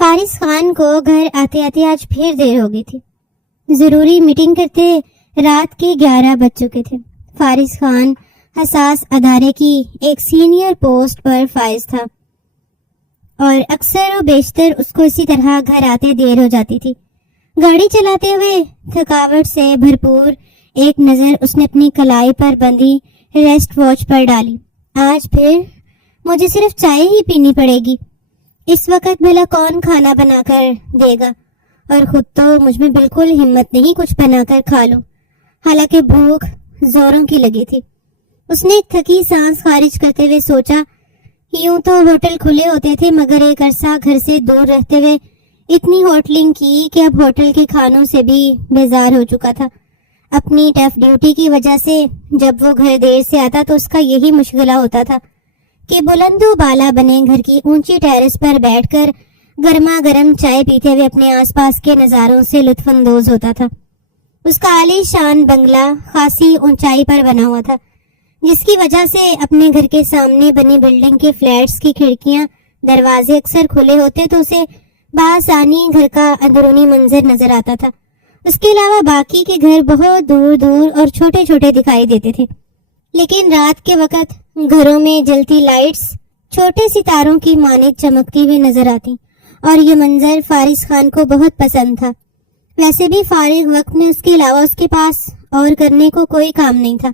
فارس خان کو گھر آتے آتے آج پھر دیر ہو گئی تھی. ضروری میٹنگ کرتے رات کے 11 بج چکے تھے. فارس خان حساس ادارے کی ایک سینئر پوسٹ پر فائز تھا اور اکثر و بیشتر اس کو اسی طرح گھر آتے دیر ہو جاتی تھی. گاڑی چلاتے ہوئے تھکاوٹ سے بھرپور ایک نظر اس نے اپنی کلائی پر بندھی ریسٹ واچ پر ڈالی. آج پھر مجھے صرف چائے ہی پینی پڑے گی. اس وقت بھلا کون کھانا بنا کر دے گا، اور خود تو مجھ میں بالکل ہمت نہیں کچھ بنا کر کھا لوں. حالانکہ بھوک زوروں کی لگی تھی. اس نے ایک تھکی سانس خارج کرتے ہوئے سوچا، یوں تو ہوٹل کھلے ہوتے تھے مگر ایک عرصہ گھر سے دور رہتے ہوئے اتنی ہوٹلنگ کی کہ اب ہوٹل کے کھانوں سے بھی بیزار ہو چکا تھا. اپنی ٹف ڈیوٹی کی وجہ سے جب وہ گھر دیر سے آتا تو اس کا یہی مشغلہ ہوتا تھا کہ بلند و بالا بنے گھر کی اونچی ٹیرس پر بیٹھ کر گرما گرم چائے پیتے ہوئے اپنے آس پاس کے نظاروں سے لطف اندوز ہوتا تھا. اس کا عالی شان بنگلہ خاصی اونچائی پر بنا ہوا تھا، جس کی وجہ سے اپنے گھر کے سامنے بنی بلڈنگ کے فلیٹس کی کھڑکیاں دروازے اکثر کھلے ہوتے تو اسے بآسانی گھر کا اندرونی منظر نظر آتا تھا. اس کے علاوہ باقی کے گھر بہت دور دور اور چھوٹے چھوٹے دکھائی دیتے تھے، لیکن رات کے وقت گھروں میں جلتی لائٹس چھوٹے ستاروں کی مانند چمکتی ہوئی نظر آتی اور یہ منظر فارس خان کو بہت پسند تھا. ویسے بھی فارغ وقت میں اس کے علاوہ اس کے پاس اور کرنے کو کوئی کام نہیں تھا.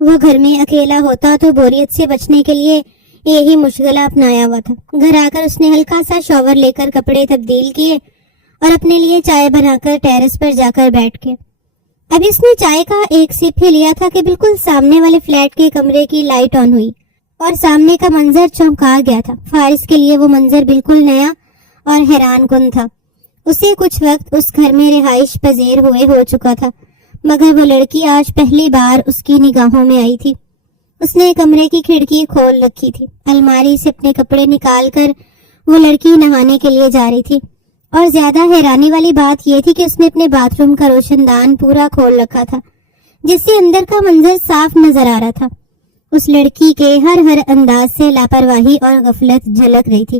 وہ گھر میں اکیلا ہوتا تو بوریت سے بچنے کے لیے یہی مشغلہ اپنایا ہوا تھا. گھر آ کر اس نے ہلکا سا شاور لے کر کپڑے تبدیل کیے اور اپنے لیے چائے بنا کر ٹیرس پر جا کر بیٹھ کے ابھی اس نے چائے کا ایک سپ ہی لیا تھا کہ بالکل سامنے والے فلیٹ کے کمرے کی لائٹ آن ہوئی اور سامنے کا منظر چونکا گیا تھا. فارس کے لیے وہ منظر بالکل نیا اور حیران کن تھا. اسے کچھ وقت اس گھر میں رہائش پذیر ہوئے ہو چکا تھا مگر وہ لڑکی آج پہلی بار اس کی نگاہوں میں آئی تھی. اس نے کمرے کی کھڑکی کھول رکھی تھی. الماری سے اپنے کپڑے نکال کر وہ لڑکی نہانے کے لیے جا رہی تھی اور زیادہ حیرانی والی بات یہ تھی کہ اس نے اپنے باتھ روم کا روشن دان پورا کھول رکھا تھا جس سے اندر کا منظر صاف نظر آ رہا تھا. اس لڑکی کے ہر انداز سے لاپرواہی اور غفلت جھلک رہی تھی.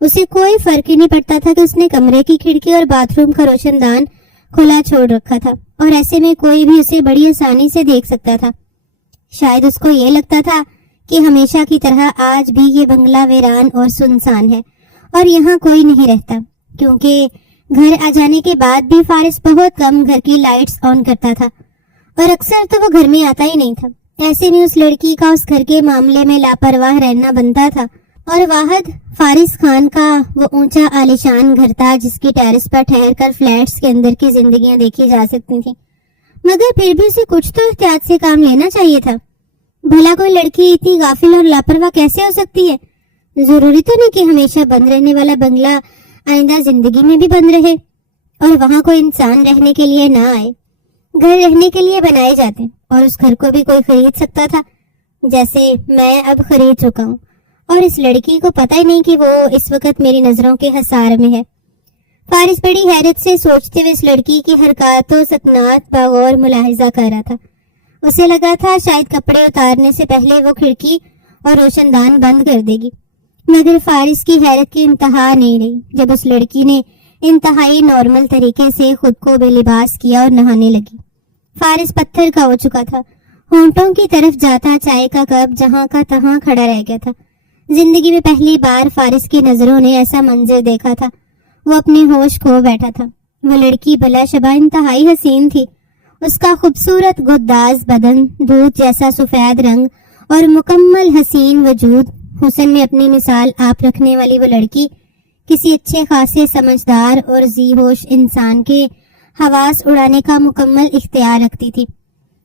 اسے کوئی فرق ہی نہیں پڑتا تھا کہ اس نے کمرے کی کھڑکی اور باتھ روم کا روشن دان کھلا چھوڑ رکھا تھا اور ایسے میں کوئی بھی اسے بڑی آسانی سے دیکھ سکتا تھا. شاید اس کو یہ لگتا تھا کہ ہمیشہ کی طرح آج بھی یہ بنگلہ ویران اور سنسان ہے اور یہاں کوئی نہیں رہتا، کیونکہ گھر آ جانے کے بعد بھی فارس بہت کم گھر کی لائٹس آن کرتا تھا اور اکثر تو وہ گھر میں آتا ہی نہیں تھا. ایسے میں اس لڑکی کا اس گھر کے معاملے میں لاپرواہ رہنا بنتا تھا اور واحد فارس خان کا وہ اونچا عالیشان گھر تھا جس کی ٹیرس پر ٹھہر کر فلیٹس کے اندر کی زندگیاں دیکھی جا سکتی تھیں. مگر پھر بھی اسے کچھ تو احتیاط سے کام لینا چاہیے تھا. بھلا کوئی لڑکی اتنی غافل اور لاپرواہ کیسے ہو سکتی ہے؟ ضروری تو نہیں کہ ہمیشہ بند رہنے والا بنگلہ آئندہ زندگی میں بھی بند رہے اور وہاں کوئی انسان رہنے کے لیے نہ آئے. گھر رہنے کے لیے بنائے جاتے اور اس گھر کو بھی کوئی خرید سکتا تھا، جیسے میں اب خرید چکا ہوں، اور اس لڑکی کو پتہ ہی نہیں کہ وہ اس وقت میری نظروں کے حصار میں ہے. فارس بڑی حیرت سے سوچتے ہوئے اس لڑکی کی حرکات و سکنات بغور ملاحظہ کر رہا تھا. اسے لگا تھا شاید کپڑے اتارنے سے پہلے وہ کھڑکی اور روشن دان بند کر دے گی، مگر فارس کی حیرت کی انتہا نہیں رہی جب اس لڑکی نے انتہائی نارمل طریقے سے خود کو بے لباس کیا اور نہانے لگی. فارس پتھر کا ہو چکا تھا. ہونٹوں کی طرف جاتا چائے کا کپ جہاں کا تہاں کھڑا رہ گیا تھا. زندگی میں پہلی بار فارس کی نظروں نے ایسا منظر دیکھا تھا. وہ اپنے ہوش کھو بیٹھا تھا. وہ لڑکی بلا شبہ انتہائی حسین تھی. اس کا خوبصورت گداز بدن، دودھ جیسا سفید رنگ اور مکمل حسین وجود، حسن میں اپنی مثال آپ رکھنے والی وہ لڑکی کسی اچھے خاصے سمجھدار اور ذی ہوش انسان کے حواس اڑانے کا مکمل اختیار رکھتی تھی.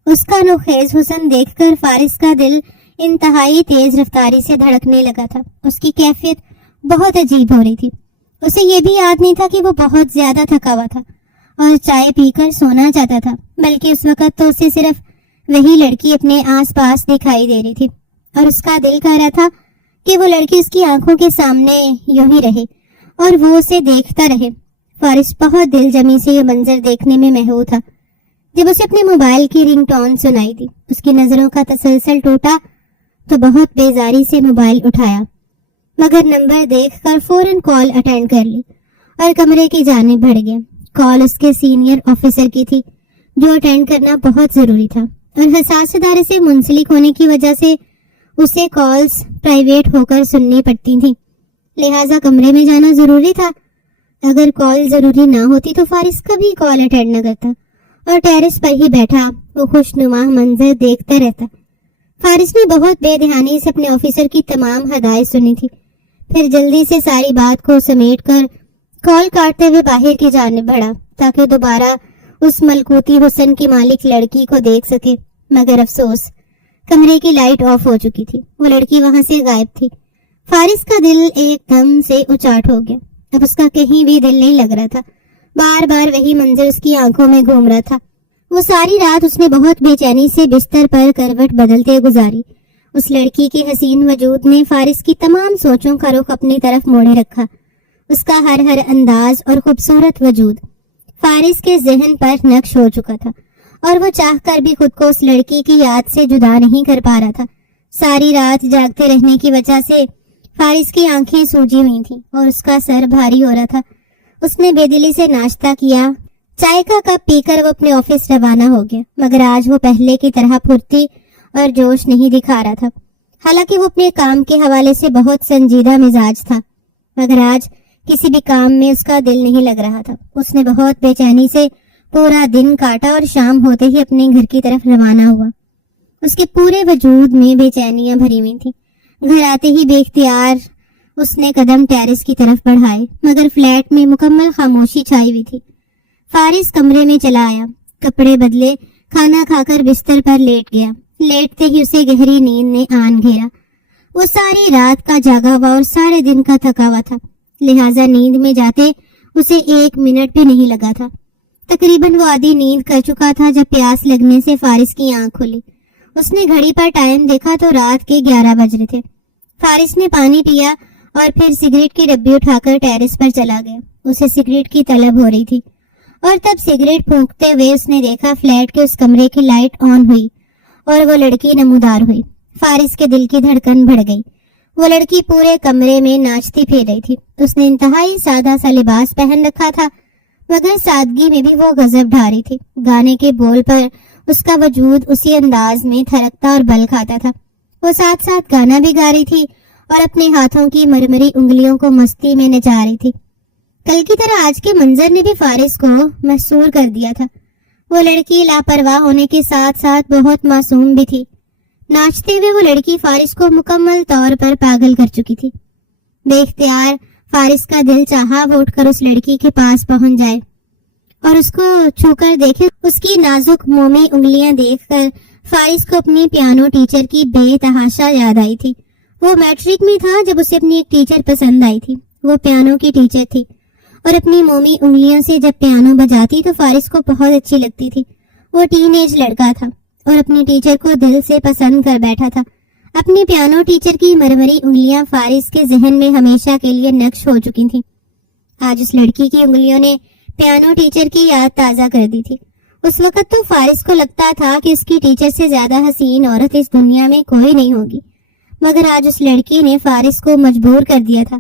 اس کا نوخیز حسن دیکھ کر فارس کا دل انتہائی تیز رفتاری سے دھڑکنے لگا تھا. اس کی کیفیت بہت عجیب ہو رہی تھی. اسے یہ بھی یاد نہیں تھا کہ وہ بہت زیادہ تھکا ہوا تھا اور چائے پی کر سونا چاہتا تھا، بلکہ اس وقت تو اسے صرف وہی لڑکی اپنے آس پاس دکھائی دے رہی تھی اور اس کا دل کہہ رہا تھا کہ وہ لڑکی اس کی آنکھوں کے سامنے یوں ہی رہے اور وہ اسے دیکھتا رہے. فارس بہت دل جمی سے یہ منظر دیکھنے میں محو تھا. جب اسے اپنے موبائل کی رنگ ٹون سنائی دی، اس کی نظروں کا تسلسل ٹوٹا تو بہت بیزاری سے موبائل اٹھایا، مگر نمبر دیکھ کر فوراً کال اٹینڈ کر لی اور کمرے کی جانب بڑھ گیا۔ کال اس کے سینئر آفیسر کی تھی جو اٹینڈ کرنا بہت ضروری تھا، اور حساس ادارے سے منسلک ہونے کی وجہ سے اسے کالز پرائیویٹ ہو کر سننی پڑتی تھیں، لہٰذا کمرے میں جانا ضروری تھا۔ اگر کال ضروری نہ ہوتی تو فارس کبھی کال اٹینڈ نہ کرتا اور ٹیرس پر ہی بیٹھا وہ خوشنما منظر دیکھتا رہتا۔ فارس نے بہت بے دھیانی سے اپنے آفیسر کی تمام ہدایت سنی تھی، پھر جلدی سے ساری بات کو سمیٹ کر کال کاٹتے ہوئے باہر کی جانب بڑھا تاکہ دوبارہ اس ملکوتی حسن کی مالک لڑکی کو دیکھ سکے، مگر افسوس کمرے کی لائٹ آف ہو چکی تھی، وہ لڑکی وہاں سے غائب تھی۔ فارس کا دل ایک دم سے اچاٹ ہو گیا، اب اس کا کہیں بھی دل نہیں لگ رہا تھا، بار بار وہی منظر اس کی آنکھوں میں گھوم رہا تھا۔ وہ ساری رات اس نے بہت بے چینی سے بستر پر کروٹ بدلتے گزاری۔ اس لڑکی کے حسین وجود نے فارس کی تمام سوچوں کا رخ اپنی طرف موڑے رکھا۔ اس کا ہر انداز اور خوبصورت وجود فارس کے ذہن پر نقش ہو چکا تھا، اور وہ چاہ کر بھی خود کو اس لڑکی کی یاد سے جدا نہیں کر پا رہا تھا۔ ساری رات جاگتے رہنے کی وجہ سے فارس کی آنکھیں سوجی ہوئی تھیں اور اس کا سر بھاری ہو رہا تھا۔ اس نے بے دلی سے ناشتہ کیا، چائے کا کپ پی کر وہ اپنے آفس روانہ ہو گیا، مگر آج وہ پہلے کی طرح پھرتی اور جوش نہیں دکھا رہا تھا۔ حالانکہ وہ اپنے کام کے حوالے سے بہت سنجیدہ مزاج تھا، مگر آج کسی بھی کام میں اس کا دل نہیں لگ رہا تھا۔ اس نے بہت بے چینی سے پورا دن کاٹا اور شام ہوتے ہی اپنے گھر کی طرف روانہ ہوا۔ اس کے پورے وجود میں بے چینیاں بھری ہوئی تھیں۔ گھر آتے ہی بے اختیار اس نے قدم ٹیرس کی طرف بڑھائے، مگر فلیٹ میں مکمل خاموشی چھائی ہوئی تھی۔ فارس کمرے میں چلا آیا، کپڑے بدلے، کھانا کھا کر بستر پر لیٹ گیا۔ لیٹتے ہی اسے گہری نیند نے آن گھیرا۔ وہ ساری رات کا جاگا ہوا اور سارے دن کا تھکا ہوا تھا، لہٰذا نیند میں جاتے اسے 1 منٹ بھی نہیں لگا تھا۔ تقریباً وہ آدھی نیند کر چکا تھا جب پیاس لگنے سے فارس کی آنکھ کھلی۔ اس نے گھڑی پر ٹائم دیکھا تو رات کے 11 بج رہے تھے۔ فارس نے پانی پیا اور پھر سگریٹ کی ڈبی اٹھا کر ٹیرس پر چلا گیا۔ اسے سگریٹ کی طلب ہو رہی تھی، اور تب سگریٹ پھونکتے ہوئے اس نے دیکھا فلیٹ کے اس کمرے کی لائٹ آن ہوئی اور وہ لڑکی نمودار ہوئی۔ فارس کے دل کی دھڑکن بڑھ گئی۔ وہ لڑکی پورے کمرے میں ناچتی پھر رہی تھی۔ اس نے انتہائی سادہ سا لباس پہن رکھا تھا، مگر سادگی میں بھی وہ غضب ڈھا رہی تھی۔ گانے کے بول پر اس کا وجود اسی انداز میں تھرکتا اور بل کھاتا تھا۔ وہ ساتھ ساتھ گانا بھی گا رہی تھی اور اپنے ہاتھوں کی مرمری انگلیوں کو مستی میں نچا رہی تھی۔ کل کی طرح آج کے منظر نے بھی فارس کو محصور کر دیا تھا۔ وہ لڑکی لاپرواہ ہونے کے ساتھ ساتھ بہت معصوم بھی تھی۔ ناچتے ہوئے وہ لڑکی فارس کو مکمل طور پر پاگل کر چکی تھی۔ بے اختیار فارس کا دل چاہا وہ اٹھ کر اس لڑکی کے پاس پہنچ جائے اور اس کو چھو کر دیکھے۔ اس کی نازک مومی انگلیاں دیکھ کر فارس کو اپنی پیانو ٹیچر کی بے تحاشا یاد آئی تھی۔ وہ میٹرک میں تھا جب اسے اپنی ایک ٹیچر پسند آئی تھی۔ وہ پیانو کی ٹیچر تھی اور اپنی مومی انگلیاں سے جب پیانو بجاتی تو فارس کو بہت اچھی لگتی تھی۔ وہ ٹین ایج لڑکا تھا اور اپنی ٹیچر کو دل سے پسند کر بیٹھا تھا۔ اپنی پیانو ٹیچر کی مرمری انگلیاں فارس کے ذہن میں ہمیشہ کے لیے نقش ہو چکی تھیں۔ آج اس لڑکی کی انگلیوں نے پیانو ٹیچر کی یاد تازہ کر دی تھی۔ اس وقت تو فارس کو لگتا تھا کہ اس کی ٹیچر سے زیادہ حسین عورت اس دنیا میں کوئی نہیں ہوگی، مگر آج اس لڑکی نے فارس کو مجبور کر دیا تھا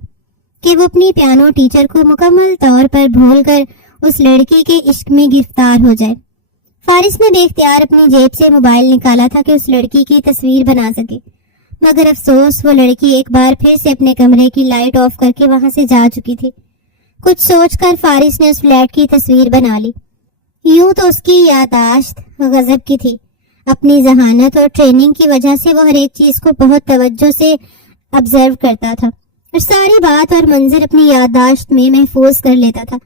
کہ وہ اپنی پیانو ٹیچر کو مکمل طور پر بھول کر اس لڑکی کے عشق میں گرفتار ہو جائے۔ فارس نے بے اختیار اپنی جیب سے موبائل نکالا تھا کہ اس لڑکی کی تصویر بنا سکے، مگر افسوس وہ لڑکی ایک بار پھر سے اپنے کمرے کی لائٹ آف کر کے وہاں سے جا چکی تھی۔ کچھ سوچ کر فارس نے اس فلیٹ کی تصویر بنا لی۔ یوں تو اس کی یادداشت غضب کی تھی۔ اپنی ذہانت اور ٹریننگ کی وجہ سے وہ ہر ایک چیز کو بہت توجہ سے آبزرو کرتا تھا اور ساری بات اور منظر اپنی یادداشت میں محفوظ کر لیتا تھا،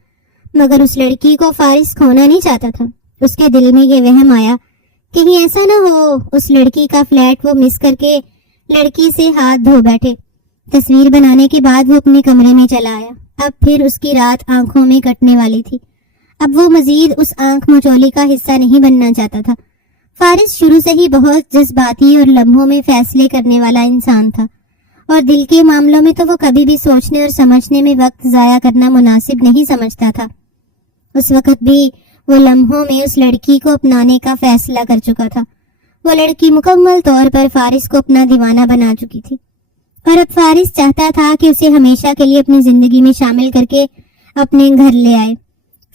مگر اس لڑکی کو فارس کھونا نہیں چاہتا تھا۔ اس کے دل میں یہ وہم آیا کہیں ایسا نہ ہو اس لڑکی کا فلیٹ وہ مس کر کے لڑکی سے ہاتھ دھو بیٹھے۔ تصویر بنانے کے بعد وہ اپنے کمرے میں چلا آیا۔ اب پھر اس کی رات آنکھوں میں کٹنے والی تھی۔ اب وہ مزید اس آنکھ مچولی کا حصہ نہیں بننا چاہتا تھا۔ فارس شروع سے ہی بہت جذباتی اور لمحوں میں فیصلے کرنے والا انسان تھا، اور دل کے معاملوں میں تو وہ کبھی بھی سوچنے اور سمجھنے میں وقت ضائع کرنا مناسب نہیں سمجھتا تھا۔ اس وقت بھی وہ لمحوں میں اس لڑکی کو اپنانے کا فیصلہ کر چکا تھا۔ وہ لڑکی مکمل طور پر فارس کو اپنا دیوانہ بنا چکی تھی، اور اب فارس چاہتا تھا کہ اسے ہمیشہ کے لیے اپنی زندگی میں شامل کر کے اپنے گھر لے آئے۔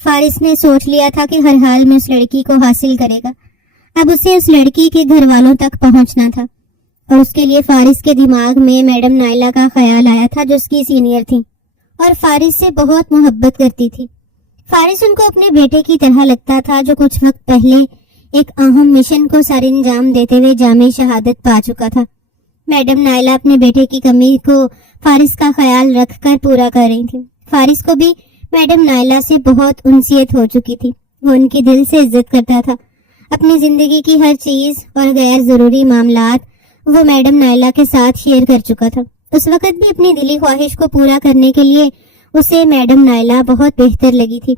فارس نے سوچ لیا تھا کہ ہر حال میں اس لڑکی کو حاصل کرے گا۔ اب اسے اس لڑکی کے گھر والوں تک پہنچنا تھا، اور اس کے لیے فارس کے دماغ میں میڈم نائلہ کا خیال آیا تھا، جو اس کی سینئر تھی اور فارس سے بہت محبت کرتی تھی۔ فارس ان کو اپنے بیٹے کی طرح لگتا تھا، جو کچھ وقت پہلے ایک اہم مشن کو سر انجام دیتے ہوئے جامع شہادت پا چکا تھا۔ میڈم نائلہ اپنے بیٹے کی کمی کو فارس کا خیال رکھ کر پورا کر رہی تھی۔ فارس کو بھی میڈم نائلہ سے بہت انسیت ہو چکی تھی۔ وہ ان کی دل سے عزت کرتا تھا۔ اپنی زندگی کی ہر چیز اور غیر ضروری معاملات وہ میڈم نائلہ کے ساتھ شیئر کر چکا تھا۔ اس وقت بھی اپنی دلی خواہش کو پورا کرنے کے لیے اسے میڈم نائلہ بہت بہتر لگی تھی۔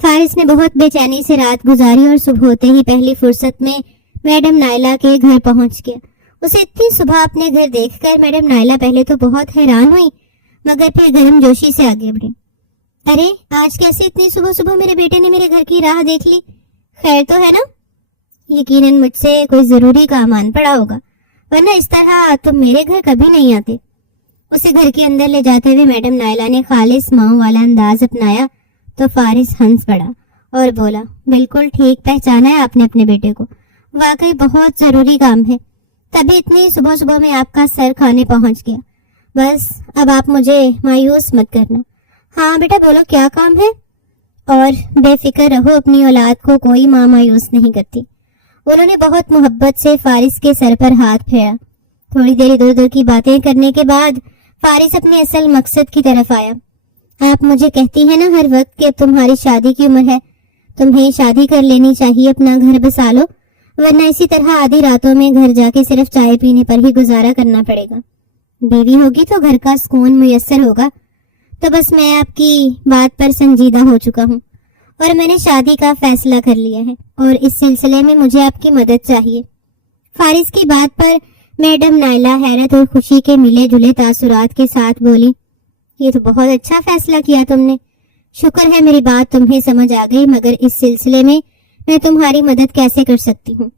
فارس نے بہت بے چینی سے رات گزاری اور صبح ہوتے ہی پہلی فرصت میں میڈم نائلہ کے گھر پہنچ گیا۔ اسے اتنی صبح اپنے گھر دیکھ کر میڈم نائلہ پہلے تو بہت حیران ہوئی، مگر پھر گرم جوشی سے آگے بڑھی۔ ارے آج کیسے اتنی صبح صبح میرے بیٹے نے میرے گھر کی راہ دیکھ لی؟ خیر تو ہے نا؟ یقیناً مجھ سے کوئی ضروری کام آن پڑا ہوگا، ورنہ اس طرح تم میرے گھر کبھی نہیں آتے۔ اسے گھر کے اندر لے جاتے ہوئے میڈم نائلہ نے خالص ماؤں والا انداز اپنایا تو فارس ہنس پڑا اور بولا، بالکل ٹھیک پہچانا ہے آپ نے اپنے بیٹے کو، واقعی بہت ضروری کام ہے، تبھی اتنی صبح صبح میں آپ کا سر کھانے پہنچ گیا۔ بس اب آپ مجھے مایوس مت کرنا۔ ہاں بیٹا بولو کیا کام ہے؟ اور بے فکر رہو، اپنی اولاد کو کوئی ماں مایوس نہیں کرتی۔ انہوں نے بہت محبت سے فارس کے سر پر ہاتھ پھیرا۔ تھوڑی دیر ادھر ادھر کی باتیں کرنے کے بعد فارس اپنے اصل مقصد کی طرف آیا۔ آپ مجھے کہتی ہیں نا ہر وقت کہ تمہاری شادی کی عمر ہے، تمہیں شادی کر لینی چاہیے، اپنا گھر بسا لو، ورنہ اسی طرح آدھی راتوں میں گھر جا کے صرف چائے پینے پر ہی گزارا کرنا پڑے گا۔ بیوی ہوگی تو گھر کا سکون میسر ہوگا۔ تو بس میں آپ کی بات پر سنجیدہ ہو چکا ہوں اور میں نے شادی کا فیصلہ کر لیا ہے، اور اس سلسلے میں مجھے آپ کی مدد چاہیے۔ فارس کی بات پر میڈم نائلہ حیرت اور خوشی کے ملے جلے تاثرات کے ساتھ بولی، یہ تو بہت اچھا فیصلہ کیا تم نے، شکر ہے میری بات تمہیں سمجھ آ گئی، مگر اس سلسلے میں تمہاری مدد کیسے کر سکتی ہوں؟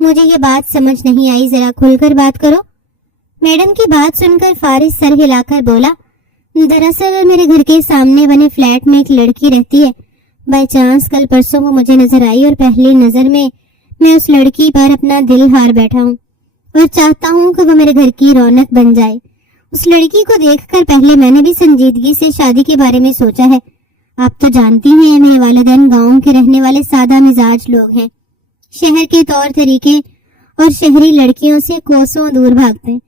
مجھے یہ بات سمجھ نہیں آئی، ذرا کھل کر بات کرو۔ میڈم کی بات سن کر فارس سر ہلا کر بولا، دراصل میرے گھر کے سامنے بنے فلیٹ میں ایک لڑکی رہتی ہے، بائی چانس کل پرسوں وہ مجھے نظر آئی اور پہلی نظر میں اس لڑکی پر اپنا دل ہار بیٹھا ہوں اور چاہتا ہوں کہ وہ میرے گھر کی رونق بن جائے۔ اس لڑکی کو دیکھ کر پہلے میں نے بھی سنجیدگی سے شادی کے بارے میں سوچا ہے۔ آپ تو جانتی ہیں میرے والدین گاؤں کے رہنے والے سادہ مزاج لوگ ہیں، شہر کے طور طریقے اور شہری لڑکیوں سے کوسوں دور بھاگتے ہیں،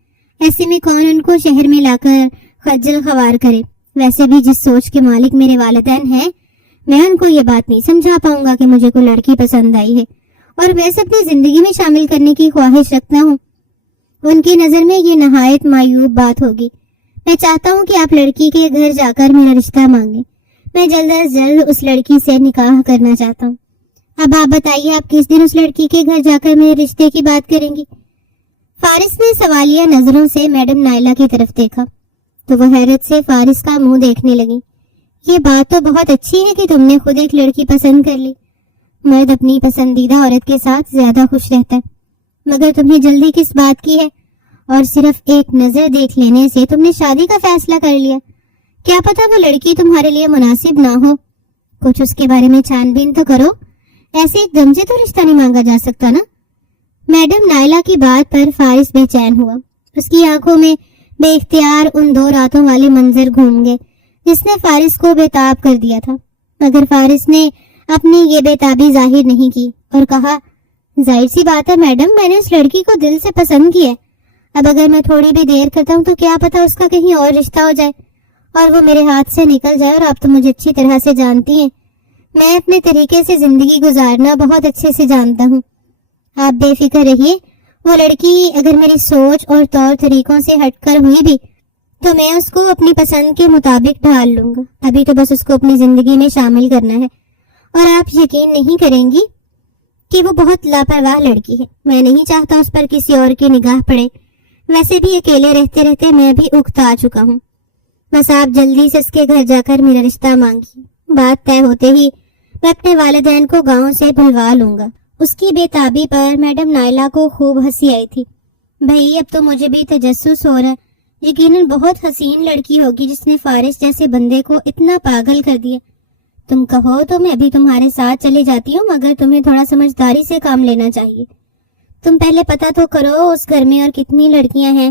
ایسے میں کون ان کو شہر میں لا کر خجل خوار کرے۔ ویسے بھی جس سوچ کے مالک میرے والدین ہیں، میں ان کو یہ بات نہیں سمجھا پاؤں گا کہ مجھے کوئی لڑکی پسند آئی ہے اور میں اسے اپنی زندگی میں شامل کرنے کی خواہش رکھتا ہوں۔ ان کی نظر میں یہ نہایت معیوب بات ہوگی۔ میں چاہتا ہوں کہ آپ لڑکی کے گھر جا کر میرا رشتہ مانگیں۔ میں جلد از جلد اس لڑکی سے نکاح کرنا چاہتا ہوں۔ اب آپ بتائیے، آپ کس دن اس لڑکی کے گھر جا کر میرے رشتے کی بات کریں گی؟ فارس نے سوالیہ نظروں سے میڈم نائلہ کی طرف دیکھا تو وہ حیرت سے فارس کا منہ دیکھنے لگی۔ یہ بات تو بہت اچھی ہے کہ تم نے خود ایک لڑکی پسند کر لی۔ مرد اپنی پسندیدہ عورت کے ساتھ زیادہ خوش رہتا ہے، مگر تمہیں جلدی کس بات کی ہے؟ اور صرف ایک نظر دیکھ لینے سے تم نے شادی کا فیصلہ کر لیا؟ کیا پتا وہ لڑکی تمہارے لیے مناسب نہ ہو؟ کچھ اس کے بارے میں چھان بین تو کرو، ایسے ایک دم سے تو رشتہ نہیں مانگا جا سکتا نا۔ میڈم نائلہ کی بات پر فارس بے چین ہوا۔ اس کی آنکھوں میں بے اختیار ان دو راتوں والے منظر گھوم گئے جس نے فارس کو بے تاب کر دیا تھا، مگر فارس نے اپنی یہ بے تابی ظاہر نہیں کی اور کہا، ظاہر سی بات ہے میڈم، میں نے اس لڑکی کو دل سے پسند کیا ہے۔ اب اگر میں تھوڑی بھی دیر کرتا ہوں تو کیا پتا اس کا کہیں اور رشتہ ہو جائے اور وہ میرے ہاتھ سے نکل جائے، اور آپ تو مجھے اچھی طرح سے جانتی ہیں، میں اپنے طریقے سے زندگی گزارنا بہت اچھے سے جانتا ہوں۔ آپ بے فکر رہیے، وہ لڑکی اگر میری سوچ اور طور طریقوں سے ہٹ کر ہوئی بھی تو میں اس کو اپنی پسند کے مطابق ڈھال لوں گا۔ ابھی تو بس اس کو اپنی زندگی میں شامل کرنا ہے، اور آپ یقین نہیں کریں گی کہ وہ بہت لاپرواہ لڑکی ہے۔ میں نہیں چاہتا اس پر کسی اور کی نگاہ پڑے، ویسے بھی اکیلے رہتے رہتے میں بھی اکتا چکا ہوں۔ بس آپ جلدی سے اس کے گھر جا کر میرا رشتہ مانگیے، بات طے ہوتے ہی میں اپنے والدین کو گاؤں سے بھلوا لوں گا۔ اس کی بے تابی پر میڈم نائلہ کو خوب ہنسی آئی تھی۔ بھئی اب تو مجھے بھی تجسس ہو رہا ہے یقیناً بہت حسین لڑکی ہوگی جس نے فارس جیسے بندے کو اتنا پاگل کر دیا۔ تم کہو تو میں ابھی تمہارے ساتھ چلے جاتی ہوں، مگر تمہیں تھوڑا سمجھداری سے کام لینا چاہیے۔ تم پہلے پتا تو کرو اس گھر میں اور کتنی لڑکیاں ہیں۔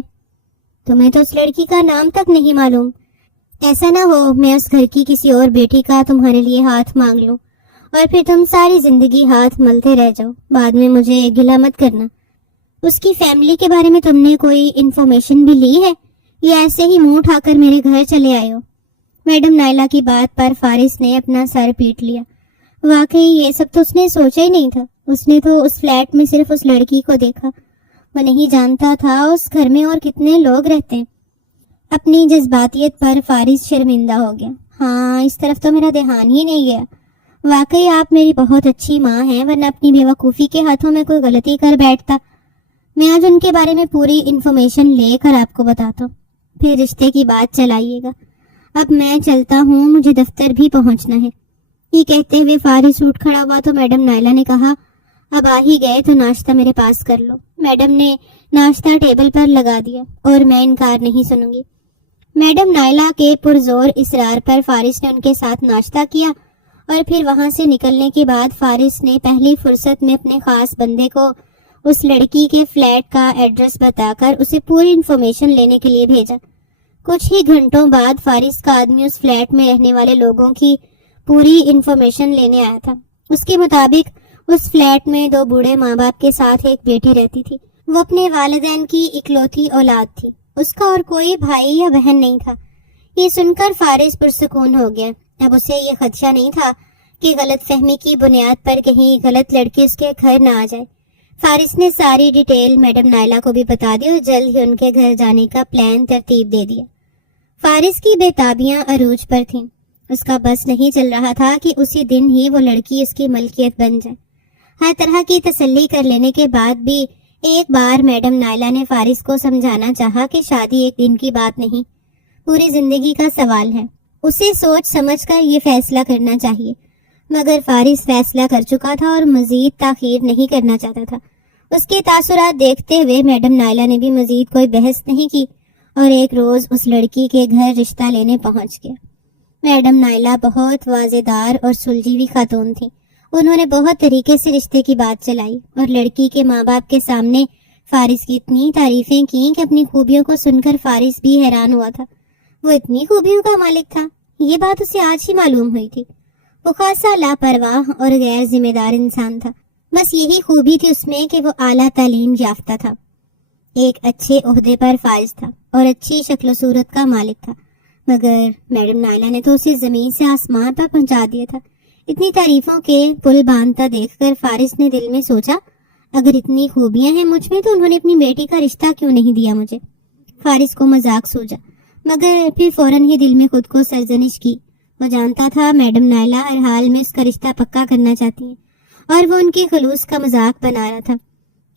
تمہیں تو اس لڑکی کا نام تک نہیں معلوم۔ ایسا نہ ہو میں اس گھر کی کسی اور بیٹی کا تمہارے لیے ہاتھ مانگ لوں اور پھر تم ساری زندگی ہاتھ ملتے رہ جاؤ، بعد میں مجھے گلہ مت کرنا۔ اس کی فیملی کے بارے میں تم نے کوئی انفارمیشن بھی لی ہے یا ایسے ہی منہ اٹھا کر میرے گھر چلے آئے ہو؟ میڈم نائلہ کی بات پر فارس نے اپنا سر پیٹ لیا۔ واقعی یہ سب تو اس نے سوچا ہی نہیں تھا۔ اس نے تو اس فلیٹ میں صرف اس لڑکی کو دیکھا، وہ نہیں جانتا تھا اس گھر میں اور کتنے لوگ رہتے ہیں۔ اپنی جذباتیت پر فارس شرمندہ ہو گیا۔ ہاں، اس طرف تو میرا دھیان ہی نہیں گیا۔ واقعی آپ میری بہت اچھی ماں ہیں، ورنہ اپنی بیوقوفی کے ہاتھوں میں کوئی غلطی کر بیٹھتا۔ میں آج ان کے بارے میں پوری انفارمیشن لے کر آپ کو بتاتا ہوں، پھر رشتے کی بات چلائیے گا۔ اب میں چلتا ہوں، مجھے دفتر بھی پہنچنا ہے۔ یہ کہتے ہوئے فارس اٹھ کھڑا ہوا تو میڈم نائلہ نے کہا، اب آ ہی گئے تو ناشتہ میرے پاس کر لو۔ میڈم نے ناشتہ ٹیبل پر لگا دیا اور میں انکار نہیں سنوں گی۔ میڈم نائلہ کے پرزور اصرار پر فارس نے ان کے ساتھ ناشتہ کیا اور پھر وہاں سے نکلنے کے بعد فارس نے پہلی فرصت میں اپنے خاص بندے کو اس لڑکی کے فلیٹ کا ایڈریس بتا کر اسے پوری انفارمیشن لینے کے لیے بھیجا۔ کچھ ہی گھنٹوں بعد فارس کا آدمی اس فلیٹ میں رہنے والے لوگوں کی پوری انفارمیشن لینے آیا تھا۔ اس کے مطابق اس فلیٹ میں 2 بوڑھے ماں باپ کے ساتھ ایک بیٹی رہتی تھی۔ وہ اپنے والدین کی اکلوتی اولاد تھی، اس کا اور کوئی بھائی یا بہن نہیں تھا۔ یہ سن کر فارس پرسکون ہو گیا۔ اب اسے یہ خدشہ نہیں تھا کہ غلط فہمی کی بنیاد پر کہیں غلط لڑکی اس کے گھر نہ آ جائے۔ فارس نے ساری ڈیٹیل میڈم نائلہ کو بھی بتا دی اور جلد ہی ان کے گھر جانے کا پلان ترتیب دے دیا۔ فارس کی بےتابیاں عروج پر تھیں۔ اس کا بس نہیں چل رہا تھا کہ اسی دن ہی وہ لڑکی اس کی ملکیت بن جائے۔ ہر طرح کی تسلی کر لینے کے بعد بھی ایک بار میڈم نائلہ نے فارس کو سمجھانا چاہا کہ شادی ایک دن کی بات نہیں، پوری زندگی کا سوال ہے۔ اسے سوچ سمجھ کر یہ فیصلہ کرنا چاہیے، مگر فارس فیصلہ کر چکا تھا اور مزید تاخیر نہیں کرنا چاہتا تھا۔ اس کے تاثرات دیکھتے ہوئے میڈم نائلہ نے بھی مزید کوئی بحث نہیں کی اور ایک روز اس لڑکی کے گھر رشتہ لینے پہنچ گیا۔ میڈم نائلہ بہت واضح دار اور سلجھی ہوئی خاتون تھی۔ انہوں نے بہت طریقے سے رشتے کی بات چلائی اور لڑکی کے ماں باپ کے سامنے فارس کی اتنی تعریفیں کی کہ اپنی خوبیوں کو سن کر فارس بھی حیران ہوا تھا۔ وہ اتنی خوبیوں کا مالک تھا، یہ بات اسے آج ہی معلوم ہوئی تھی۔ وہ خاصا لاپرواہ اور غیر ذمہ دار انسان تھا، بس یہی خوبی تھی اس میں کہ وہ اعلیٰ تعلیم یافتہ تھا، ایک اچھے عہدے پر فائز تھا اور اچھی شکل و صورت کا مالک تھا۔ مگر میڈم نائلہ نے تو اسے زمین سے آسمان پر پہنچا دیا تھا۔ اتنی تعریفوں کے پل باندھتا دیکھ کر فارس نے دل میں سوچا، اگر اتنی خوبیاں ہیں مجھ میں تو انہوں نے اپنی بیٹی کا رشتہ کیوں نہیں دیا مجھے؟ فارس کو مذاق سوچا، مگر پھر فوراً ہی دل میں خود کو سرزنش کی۔ وہ جانتا تھا میڈم نائلہ ہر حال میں اس کا رشتہ پکا کرنا چاہتی ہیں اور وہ ان کے خلوص کا مذاق بنا رہا تھا۔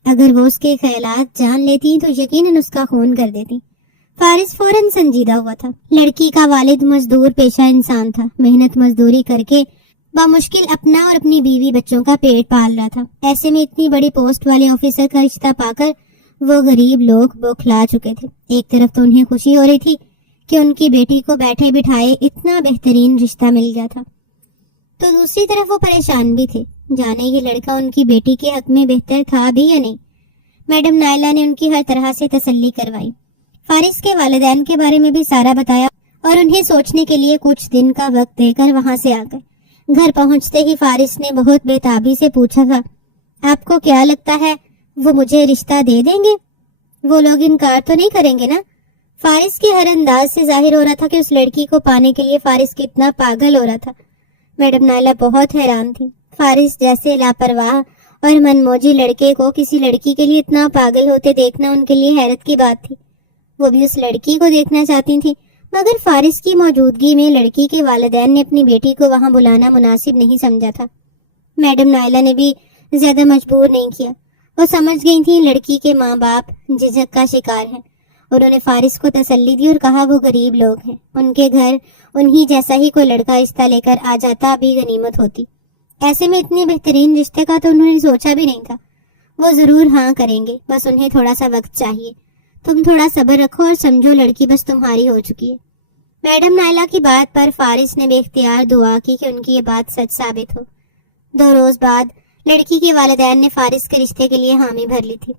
اگر وہ اس کے خیالات جان لیتی تو یقیناً اس کا خون کر دیتی۔ فارس فوراً سنجیدہ ہوا تھا۔ لڑکی کا والد مزدور پیشہ انسان تھا، محنت مزدوری کر کے بمشکل اپنا اور اپنی بیوی بچوں کا پیٹ پال رہا تھا۔ ایسے میں اتنی بڑی پوسٹ والے آفیسر کا رشتہ پا کر وہ غریب لوگ بوکھلا چکے تھے۔ ایک طرف تو انہیں خوشی ہو رہی تھی کہ ان کی بیٹی کو بیٹھے بٹھائے اتنا بہترین رشتہ مل گیا تھا، تو دوسری طرف وہ پریشان بھی تھے، جانے یہ لڑکا ان کی بیٹی کے حق میں بہتر تھا بھی یا نہیں۔ میڈم نائلہ نے ان کی ہر طرح سے تسلی کروائی، فارس کے والدین کے بارے میں بھی سارا بتایا اور انہیں سوچنے کے لیے کچھ دن کا وقت دے کر وہاں سے آ گئے۔ گھر پہنچتے ہی فارس نے بہت بےتابی سے پوچھا تھا، آپ کو کیا لگتا ہے وہ مجھے رشتہ دے دیں گے؟ وہ لوگ انکار تو نہیں کریں گے نا؟ فارس کے ہر انداز سے ظاہر ہو رہا تھا کہ اس لڑکی کو پانے کے لیے فارس کتنا پاگل ہو رہا تھا۔ میڈم نائلہ بہت حیران تھی۔ فارس جیسے لاپرواہ اور منموجی لڑکے کو کسی لڑکی کے لیے اتنا پاگل ہوتے دیکھنا ان کے لیے حیرت کی بات تھی۔ وہ بھی اس لڑکی کو دیکھنا چاہتی تھی، مگر فارس کی موجودگی میں لڑکی کے والدین نے اپنی بیٹی کو وہاں بلانا مناسب نہیں سمجھا تھا۔ میڈم نائلہ نے بھی زیادہ مجبور نہیں کیا، وہ سمجھ گئی تھی لڑکی کے ماں باپ جھجک کا شکار ہیں۔ انہوں نے فارس کو تسلی دی اور کہا وہ غریب لوگ ہیں، ان کے گھر انہی جیسا ہی کوئی لڑکا رشتہ لے کر آ جاتا بھی غنیمت ہوتی۔ ایسے میں اتنے بہترین رشتے کا تو انہوں نے سوچا بھی نہیں تھا۔ وہ ضرور ہاں کریں گے، بس انہیں تھوڑا سا وقت چاہیے۔ تم تھوڑا صبر رکھو اور سمجھو لڑکی بس تمہاری ہو چکی ہے۔ میڈم نائلہ کی بات پر فارس نے بے اختیار دعا کی کہ ان کی یہ بات سچ ثابت ہو۔ 2 روز بعد لڑکی کے والدین نے فارس کے رشتے کے لیے حامی بھر لی تھی۔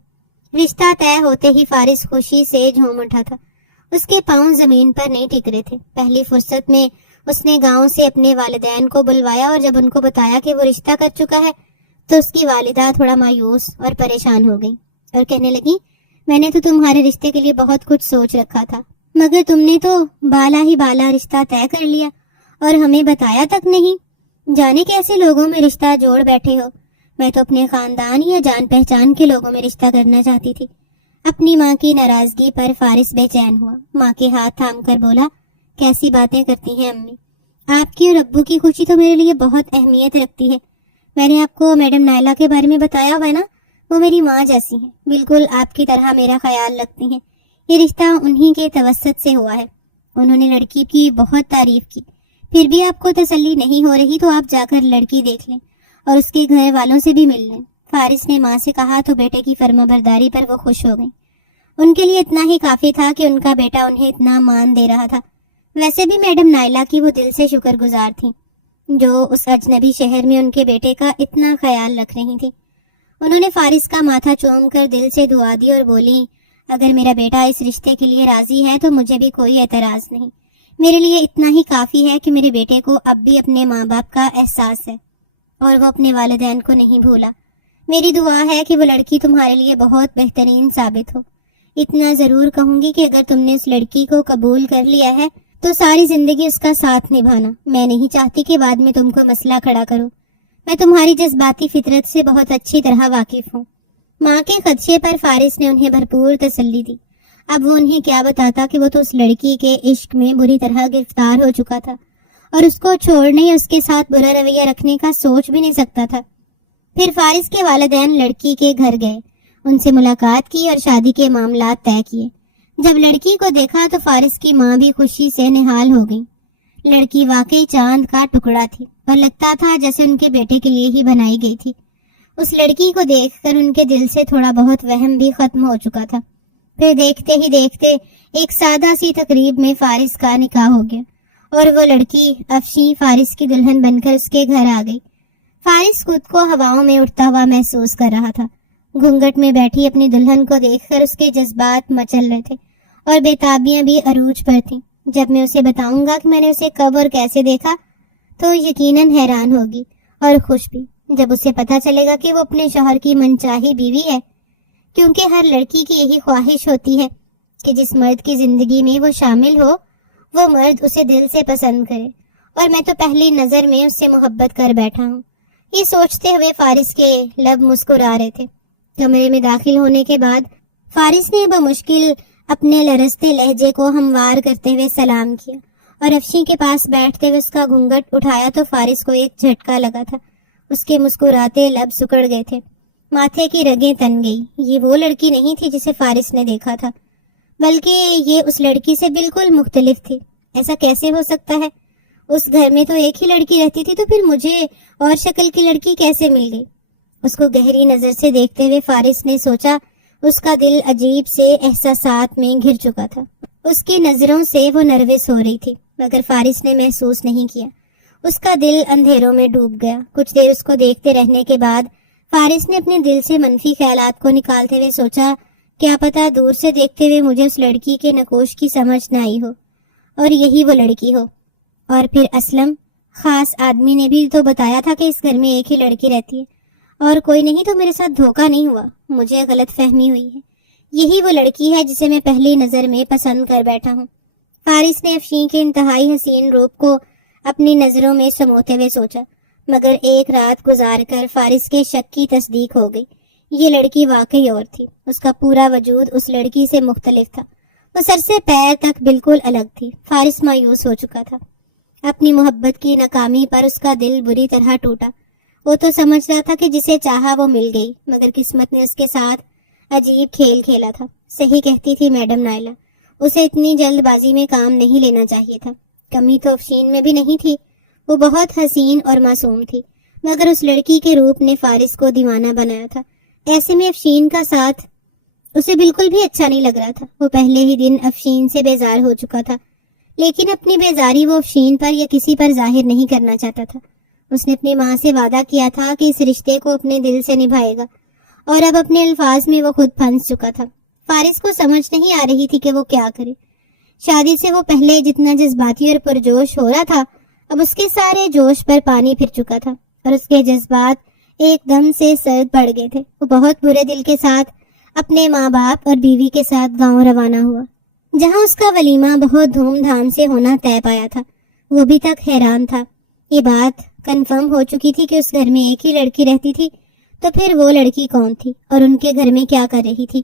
رشتہ طے ہوتے ہی فارس خوشی سے جھوم اٹھا تھا۔ اس کے پاؤں زمین پر نہیں ٹک رہے تھے۔ پہلی فرصت میں اس نے گاؤں سے اپنے والدین کو بلوایا اور جب ان کو بتایا کہ وہ رشتہ کر چکا ہے تو اس کی والدہ تھوڑا مایوس اور پریشان ہو گئی اور کہنے لگی، میں نے تو تمہارے رشتے کے لیے بہت کچھ سوچ رکھا تھا، مگر تم نے تو بالا ہی بالا رشتہ طے کر لیا اور ہمیں بتایا تک نہیں۔ جانے کیسے لوگوں میں رشتہ جوڑ بیٹھے ہو۔ میں تو اپنے خاندان یا جان پہچان کے لوگوں میں رشتہ کرنا چاہتی تھی۔ اپنی ماں کی ناراضگی پر فارس بے چین ہوا۔ ماں کے ہاتھ تھام کر بولا، کیسی باتیں کرتی ہیں امی، آپ کی اور ابو کی خوشی تو میرے لیے بہت اہمیت رکھتی ہے۔ میں نے آپ کو میڈم نائلہ کے بارے میں بتایا ہوا ہے نا، وہ میری ماں جیسی ہیں، بالکل آپ کی طرح میرا خیال رکھتی ہیں۔ یہ رشتہ انہی کے توسط سے ہوا ہے۔ انہوں نے لڑکی کی بہت تعریف کی، پھر بھی آپ کو تسلی نہیں ہو رہی تو آپ جا کر لڑکی دیکھ لیں اور اس کے گھر والوں سے بھی مل لیں۔ فارس نے ماں سے کہا تو بیٹے کی فرما برداری پر وہ خوش ہو گئی۔ ان کے لیے اتنا ہی کافی تھا کہ ان کا بیٹا انہیں اتنا مان دے رہا تھا۔ ویسے بھی میڈم نائلہ کی وہ دل سے شکر گزار تھیں جو اس اجنبی شہر میں ان کے بیٹے کا اتنا خیال رکھ رہی تھی۔ انہوں نے فارس کا ماتھا چوم کر دل سے دعا دی اور بولی، اگر میرا بیٹا اس رشتے کے لیے راضی ہے تو مجھے بھی کوئی اعتراض نہیں۔ میرے لیے اتنا ہی کافی ہے کہ میرے بیٹے کو اب بھی اپنے ماں باپ کا احساس ہے اور وہ اپنے والدین کو نہیں بھولا۔ میری دعا ہے کہ وہ لڑکی تمہارے لیے بہت بہترین ثابت ہو۔ اتنا ضرور کہوں گی کہ اگر تم نے اس لڑکی کو قبول کر لیا ہے تو ساری زندگی اس کا ساتھ نبھانا۔ میں نہیں چاہتی کہ بعد میں تم کو مسئلہ کھڑا کروں۔ میں تمہاری جذباتی فطرت سے بہت اچھی طرح واقف ہوں۔ ماں کے خدشے پر فارس نے انہیں بھرپور تسلی دی۔ اب وہ انہیں کیا بتاتا کہ وہ تو اس لڑکی کے عشق میں بری طرح گرفتار ہو چکا تھا اور اس کو چھوڑنے یا اس کے ساتھ برا رویہ رکھنے کا سوچ بھی نہیں سکتا تھا۔ پھر فارس کے والدین لڑکی کے گھر گئے، ان سے ملاقات کی اور شادی کے معاملات طے کیے۔ جب لڑکی کو دیکھا تو فارس کی ماں بھی خوشی سے نہال ہو گئی۔ لڑکی واقعی چاند کا ٹکڑا تھی اور لگتا تھا جیسے ان کے بیٹے کے لیے ہی بنائی گئی تھی۔ اس لڑکی کو دیکھ کر ان کے دل سے تھوڑا بہت وہم بھی ختم ہو چکا تھا۔ پھر دیکھتے ہی دیکھتے ایک سادہ سی تقریب میں فارس کا نکاح ہو گیا اور وہ لڑکی افشیں فارس کی دلہن بن کر اس کے گھر آ گئی۔ فارس خود کو ہواؤں میں اڑتا ہوا محسوس کر رہا تھا۔ گھونگھٹ میں بیٹھی اپنی دلہن کو دیکھ کر اس کے جذبات مچل رہے تھے اور بےتابیاں بھی عروج پر تھیں۔ جب میں اسے بتاؤں گا کہ میں نے اسے کب اور کیسے دیکھا تو یقیناً حیران ہوگی اور خوش بھی، جب اسے پتہ چلے گا کہ وہ اپنے شوہر کی منچاہی بیوی ہے، کیونکہ ہر لڑکی کی یہی خواہش ہوتی ہے کہ جس مرد کی زندگی میں وہ شامل ہو وہ مرد اسے دل سے پسند کرے، اور میں تو پہلی نظر میں اس سے محبت کر بیٹھا ہوں۔ یہ سوچتے ہوئے فارس کے لب مسکرا رہے تھے۔ کمرے میں داخل ہونے کے بعد فارس نے بمشکل اپنے لرزتے لہجے کو ہموار کرتے ہوئے سلام کیا اور افشیں کے پاس بیٹھتے ہوئے اس کا گھونگھٹ اٹھایا تو فارس کو ایک جھٹکا لگا تھا۔ اس کے مسکراتے لب سکڑ گئے تھے، ماتھے کی رگیں تن گئی۔ یہ وہ لڑکی نہیں تھی جسے فارس نے دیکھا تھا، بلکہ یہ اس لڑکی سے بالکل مختلف تھی۔ ایسا کیسے ہو سکتا ہے؟ اس گھر میں تو ایک ہی لڑکی رہتی تھی، تو پھر مجھے اور شکل کی لڑکی کیسے مل گئی؟ اس کو گہری نظر سے دیکھتے ہوئے فارس نے سوچا اس کا دل عجیب سے احساسات میں گھر چکا تھا۔ اس کی نظروں سے وہ نروس ہو رہی تھی، مگر فارس نے محسوس نہیں کیا۔ اس کا دل اندھیروں میں ڈوب گیا۔ کچھ دیر اس کو دیکھتے رہنے کے بعد فارس نے اپنے دل سے منفی خیالات کو نکالتے ہوئے سوچا، کیا پتا دور سے دیکھتے ہوئے مجھے اس لڑکی کے نقوش کی سمجھ نہ آئی ہو اور یہی وہ لڑکی ہو۔ اور پھر اسلم خاص آدمی نے بھی تو بتایا تھا کہ اس گھر میں ایک ہی لڑکی رہتی ہے، اور کوئی نہیں تو میرے ساتھ دھوکہ نہیں ہوا، مجھے غلط فہمی ہوئی ہے۔ یہی وہ لڑکی ہے جسے میں پہلی نظر میں پسند کر بیٹھا ہوں۔ فارس نے افشیں کے انتہائی حسین روپ کو اپنی نظروں میں سموتے ہوئے سوچا، مگر ایک رات گزار کر فارس کے شک کی تصدیق ہو گئی۔ یہ لڑکی واقعی اور تھی۔ اس کا پورا وجود اس لڑکی سے مختلف تھا۔ وہ سر سے پیر تک بالکل الگ تھی۔ فارس مایوس ہو چکا تھا۔ اپنی محبت کی ناکامی پر اس کا دل بری طرح ٹوٹا۔ وہ تو سمجھ رہا تھا کہ جسے چاہا وہ مل گئی، مگر قسمت نے اس کے ساتھ عجیب کھیل کھیلا تھا۔ صحیح کہتی تھی میڈم نائلہ، اسے اتنی جلد بازی میں کام نہیں لینا چاہیے تھا۔ کمی تو افشین میں بھی نہیں تھی، وہ بہت حسین اور معصوم تھی، مگر اس لڑکی کے روپ نے فارس کو دیوانہ بنایا تھا۔ ایسے میں افشین کا ساتھ اسے بالکل بھی اچھا نہیں لگ رہا تھا. وہ پہلے ہی دن افشین سے بیزار ہو چکا تھا، لیکن اپنی بیزاری وہ افشین پر یا کسی پر ظاہر نہیں کرنا چاہتا تھا. اس نے اپنی ماں سے وعدہ کیا تھا کہ اس رشتے کو اپنے دل سے نبھائے گا، اور اب اپنے الفاظ میں وہ خود پھنس چکا تھا. فارس کو سمجھ نہیں آ رہی تھی کہ وہ کیا کرے. شادی سے وہ پہلے جتنا جذباتی اور پرجوش ہو رہا تھا، اب اس کے سارے جوش پر پانی پھر چکا تھا اور اس کے جذبات ایک دم سے سرد پڑ گئے تھے. وہ بہت برے دل کے ساتھ اپنے ماں باپ اور بیوی کے ساتھ گاؤں روانہ ہوا، جہاں اس کا ولیمہ بہت دھوم دھام سے ہونا طے پایا تھا. وہ ابھی تک حیران تھا. یہ بات کنفرم ہو چکی تھی کہ اس گھر میں ایک ہی لڑکی رہتی تھی، تو پھر وہ لڑکی کون تھی اور ان کے گھر میں کیا کر رہی تھی؟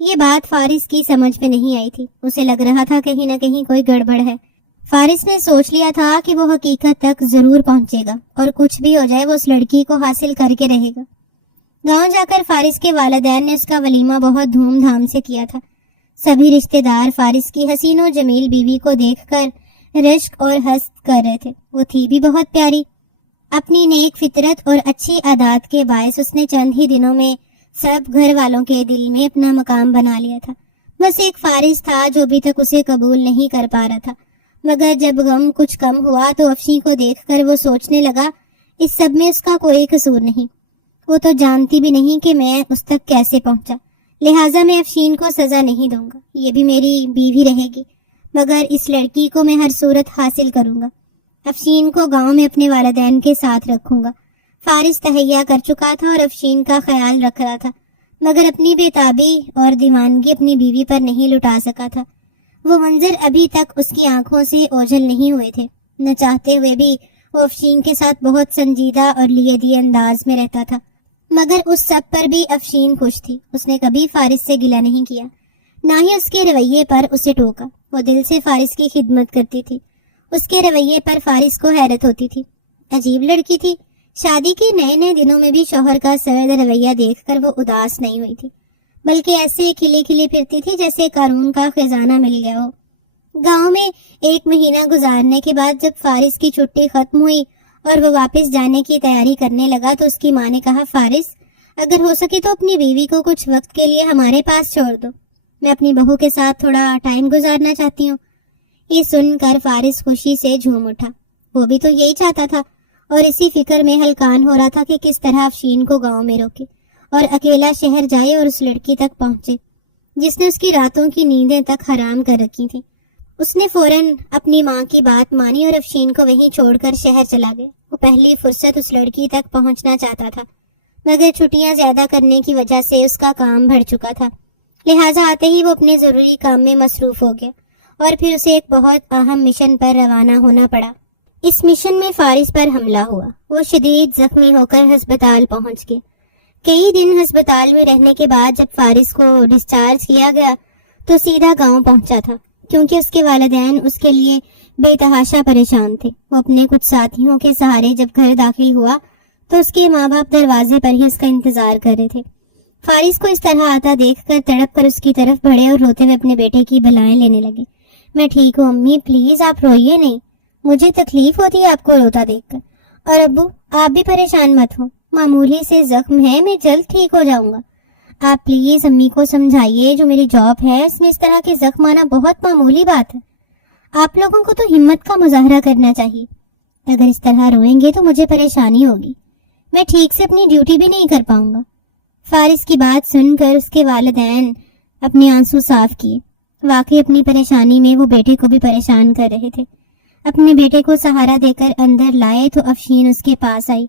یہ بات فارس کی سمجھ میں نہیں آئی تھی. اسے لگ رہا تھا کہیں نہ کہیں کوئی گڑبڑ ہے. فارس نے سوچ لیا تھا کہ وہ حقیقت تک ضرور پہنچے گا، اور کچھ بھی ہو جائے وہ اس لڑکی کو حاصل کر کے رہے گا. گاؤں جا کر فارس کے والدین نے اس کا ولیمہ بہت دھوم دھام سے کیا تھا. سبھی رشتہ دار فارس کی حسین و جمیل بیوی کو دیکھ کر رشک اور حسد کر رہے تھے. وہ تھی بھی بہت پیاری. اپنی نیک فطرت اور اچھی عادات کے باعث اس نے چند ہی دنوں میں سب گھر والوں کے دل میں اپنا مقام بنا لیا تھا. بس ایک فارس تھا جو ابھی تک اسے قبول نہیں کر پا رہا تھا. مگر جب غم کچھ کم ہوا تو افشین کو دیکھ کر وہ سوچنے لگا اس سب میں اس کا کوئی قصور نہیں. وہ تو جانتی بھی نہیں کہ میں اس تک کیسے پہنچا، لہٰذا میں افشین کو سزا نہیں دوں گا. یہ بھی میری بیوی رہے گی، مگر اس لڑکی کو میں ہر صورت حاصل کروں گا. افشین کو گاؤں میں اپنے والدین کے ساتھ رکھوں گا. فارس تہیا کر چکا تھا اور افشین کا خیال رکھ رہا تھا، مگر اپنی بےتابی اور دیوانگی اپنی بیوی پر نہیں لٹا سکا تھا. وہ منظر ابھی تک اس کی آنکھوں سے اوجھل نہیں ہوئے تھے. نہ چاہتے ہوئے بھی وہ افشین کے ساتھ بہت سنجیدہ اور لیے دیے انداز میں رہتا تھا، مگر اس سب پر بھی افشین خوش تھی. اس نے کبھی فارس سے گلہ نہیں کیا، نہ ہی اس کے رویے پر اسے ٹوکا. وہ دل سے فارس کی خدمت کرتی تھی. اس کے رویے پر فارس کو حیرت ہوتی تھی. عجیب لڑکی تھی. شادی کے نئے نئے دنوں میں بھی شوہر کا سرد رویہ دیکھ کر وہ اداس نہیں ہوئی تھی، بلکہ ایسے کھلی کھلی پھرتی تھی جیسے قارون کا خزانہ مل گیا ہو. گاؤں میں 1 مہینہ گزارنے کے بعد جب فارس کی چھٹی ختم ہوئی اور وہ واپس جانے کی تیاری کرنے لگا تو اس کی ماں نے کہا، فارس اگر ہو سکے تو اپنی بیوی کو کچھ وقت کے لیے ہمارے پاس چھوڑ دو. میں اپنی بہو کے ساتھ تھوڑا ٹائم گزارنا چاہتی ہوں. یہ سن کر فارس خوشی سے جھوم اٹھا. وہ بھی تو یہی چاہتا تھا اور اسی فکر میں ہلکان ہو رہا تھا کہ کس طرح افشین کو گاؤں میں روکے اور اکیلا شہر جائے اور اس لڑکی تک پہنچے جس نے اس کی راتوں کی نیندیں تک حرام کر رکھی تھی. اس نے فوراً اپنی ماں کی بات مانی اور افشین کو وہیں چھوڑ کر شہر چلا گیا. وہ پہلی فرصت اس لڑکی تک پہنچنا چاہتا تھا، مگر چھٹیاں زیادہ کرنے کی وجہ سے اس کا کام بڑھ چکا تھا، لہٰذا آتے ہی وہ اپنے ضروری کام میں مصروف ہو گیا اور پھر اسے ایک بہت اہم مشن پر روانہ ہونا پڑا. اس مشن میں فارس پر حملہ ہوا. وہ شدید زخمی ہو کر ہسپتال پہنچ گیا. کئی دن ہسپتال میں رہنے کے بعد جب فارس کو ڈسچارج کیا گیا تو سیدھا گاؤں پہنچا تھا، کیونکہ اس کے والدین اس کے لیے بے تحاشا پریشان تھے. وہ اپنے کچھ ساتھیوں کے سہارے جب گھر داخل ہوا تو اس کے ماں باپ دروازے پر ہی اس کا انتظار کر رہے تھے. فارس کو اس طرح آتا دیکھ کر تڑپ کر اس کی طرف بڑھے اور روتے ہوئے اپنے بیٹے کی بلائیں لینے لگے. میں ٹھیک ہوں امی، پلیز آپ روئیے نہیں، مجھے تکلیف ہوتی ہے آپ کو روتا دیکھ کر. اور ابو آپ بھی پریشان مت ہوں، معمولی سے زخم ہے، میں جلد ٹھیک ہو جاؤں گا. آپ پلیز امی کو سمجھائیے، جو میری جاب ہے اس میں اس طرح کے زخم آنا بہت معمولی بات ہے. آپ لوگوں کو تو ہمت کا مظاہرہ کرنا چاہیے. اگر اس طرح روئیں گے تو مجھے پریشانی ہوگی، میں ٹھیک سے اپنی ڈیوٹی بھی نہیں کر پاؤں گا. فارس کی بات سن کر اس کے والدین اپنے آنسو صاف کیے. واقعی اپنی پریشانی میں وہ بیٹے کو بھی پریشان کر رہے تھے. اپنے بیٹے کو سہارا دے کر اندر لائے تو افشین اس کے پاس آئی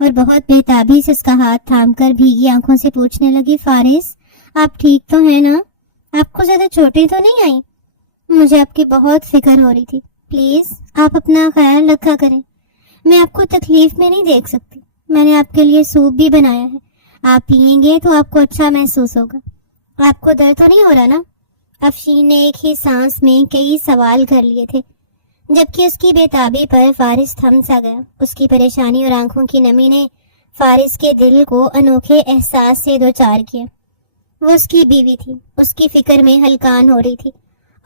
اور بہت بےتابی سے اس کا ہاتھ تھام کر بھیگی آنکھوں سے پوچھنے لگی، فارس آپ ٹھیک تو ہیں نا؟ آپ کو زیادہ چوٹیں تو نہیں آئی؟ مجھے آپ کی بہت فکر ہو رہی تھی، پلیز آپ اپنا خیال رکھا کریں. میں آپ کو تکلیف میں نہیں دیکھ سکتی. میں نے آپ کے لیے سوپ بھی بنایا ہے، آپ پئیں گے تو آپ کو اچھا محسوس ہوگا. آپ کو درد تو نہیں ہو رہا نا؟ افشین نے ایک ہی سانس میں کئی سوال کر لیے تھے، جبکہ اس کی بےتابی پر فارس تھم سا گیا. اس کی پریشانی اور آنکھوں کی نمی نے فارس کے دل کو انوکھے احساس سے دوچار کیا. وہ اس کی بیوی تھی، اس کی فکر میں ہلکان ہو رہی تھی،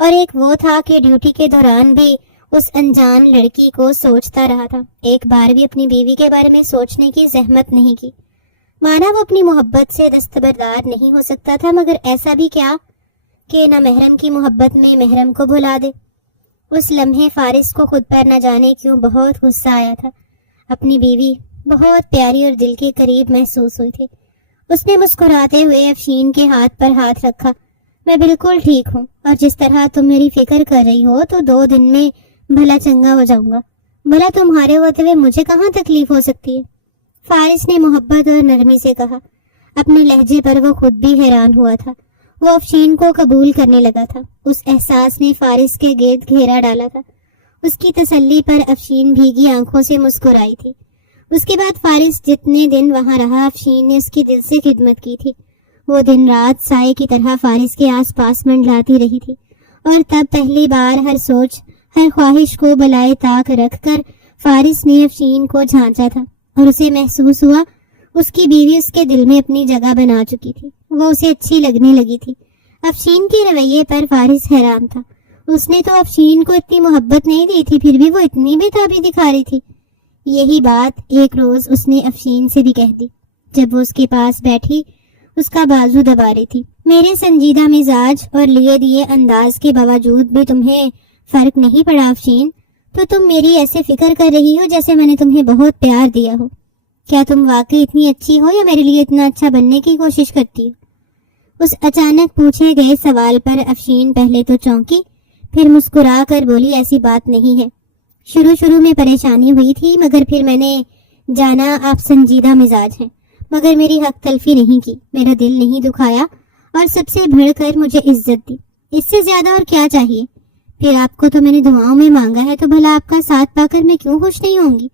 اور ایک وہ تھا کہ ڈیوٹی کے دوران بھی اس انجان لڑکی کو سوچتا رہا تھا. ایک بار بھی اپنی بیوی کے بارے میں سوچنے کی زحمت نہیں کی. مانا وہ اپنی محبت سے دستبردار نہیں ہو سکتا تھا، مگر ایسا بھی کیا کہ نہ محرم کی محبت میں محرم کو بھلا دے۔ اس لمحے فارس کو خود پر نہ جانے کیوں بہت غصہ آیا تھا۔ اپنی بیوی بہت پیاری اور دل کے قریب محسوس ہوئی تھی۔ اس نے مسکراتے ہوئے افشین کے ہاتھ پر ہاتھ رکھا۔ میں بالکل ٹھیک ہوں، اور جس طرح تم میری فکر کر رہی ہو تو 2 دن میں بھلا چنگا ہو جاؤں گا۔ بھلا تمہارے ہوتے ہوئے مجھے کہاں تکلیف ہو سکتی ہے؟ فارس نے محبت اور نرمی سے کہا۔ اپنے لہجے پر وہ خود بھی حیران ہوا تھا۔ وہ افشین کو قبول کرنے لگا تھا۔ اس احساس نے فارس کے گرد گھیرا ڈالا تھا۔ اس کی تسلی پر افشین بھیگی آنکھوں سے مسکرائی تھی۔ اس کے بعد فارس جتنے دن وہاں رہا، افشین نے اس کی دل سے خدمت کی تھی۔ وہ دن رات سائے کی طرح فارس کے آس پاس منڈلاتی رہی تھی، اور تب پہلی بار ہر سوچ، ہر خواہش کو بلائے طاق رکھ کر فارس نے افشین کو جھانچا تھا، اور اسے محسوس ہوا اس کی بیوی اس کے دل میں اپنی جگہ بنا چکی تھی۔ وہ اسے اچھی لگنے لگی تھی۔ افشین کے رویے پر فارس حیران تھا۔ اس نے تو افشین کو اتنی محبت نہیں دی تھی، پھر بھی وہ اتنی بے تابی دکھا رہی تھی۔ یہی بات ایک روز اس نے افشین سے بھی کہہ دی، جب وہ اس کے پاس بیٹھی اس کا بازو دبا رہی تھی۔ میرے سنجیدہ مزاج اور لیے دیے انداز کے باوجود بھی تمہیں فرق نہیں پڑا افشین؟ تو تم میری ایسے فکر کر رہی ہو جیسے میں نے تمہیں بہت پیار دیا ہو۔ کیا تم واقعی اتنی اچھی ہو، یا میرے لیے اتنا اچھا بننے کی کوشش کرتی ہو؟ اس اچانک پوچھے گئے سوال پر افشین پہلے تو چونکی، پھر مسکرا کر بولی، ایسی بات نہیں ہے۔ شروع میں پریشانی ہوئی تھی، مگر پھر میں نے جانا آپ سنجیدہ مزاج ہیں، مگر میری حق تلفی نہیں کی، میرا دل نہیں دکھایا، اور سب سے بڑھ کر مجھے عزت دی۔ اس سے زیادہ اور کیا چاہیے؟ پھر آپ کو تو میں نے دعاؤں میں مانگا ہے، تو بھلا آپ کا ساتھ پا کر میں کیوں خوش نہیں ہوں گی؟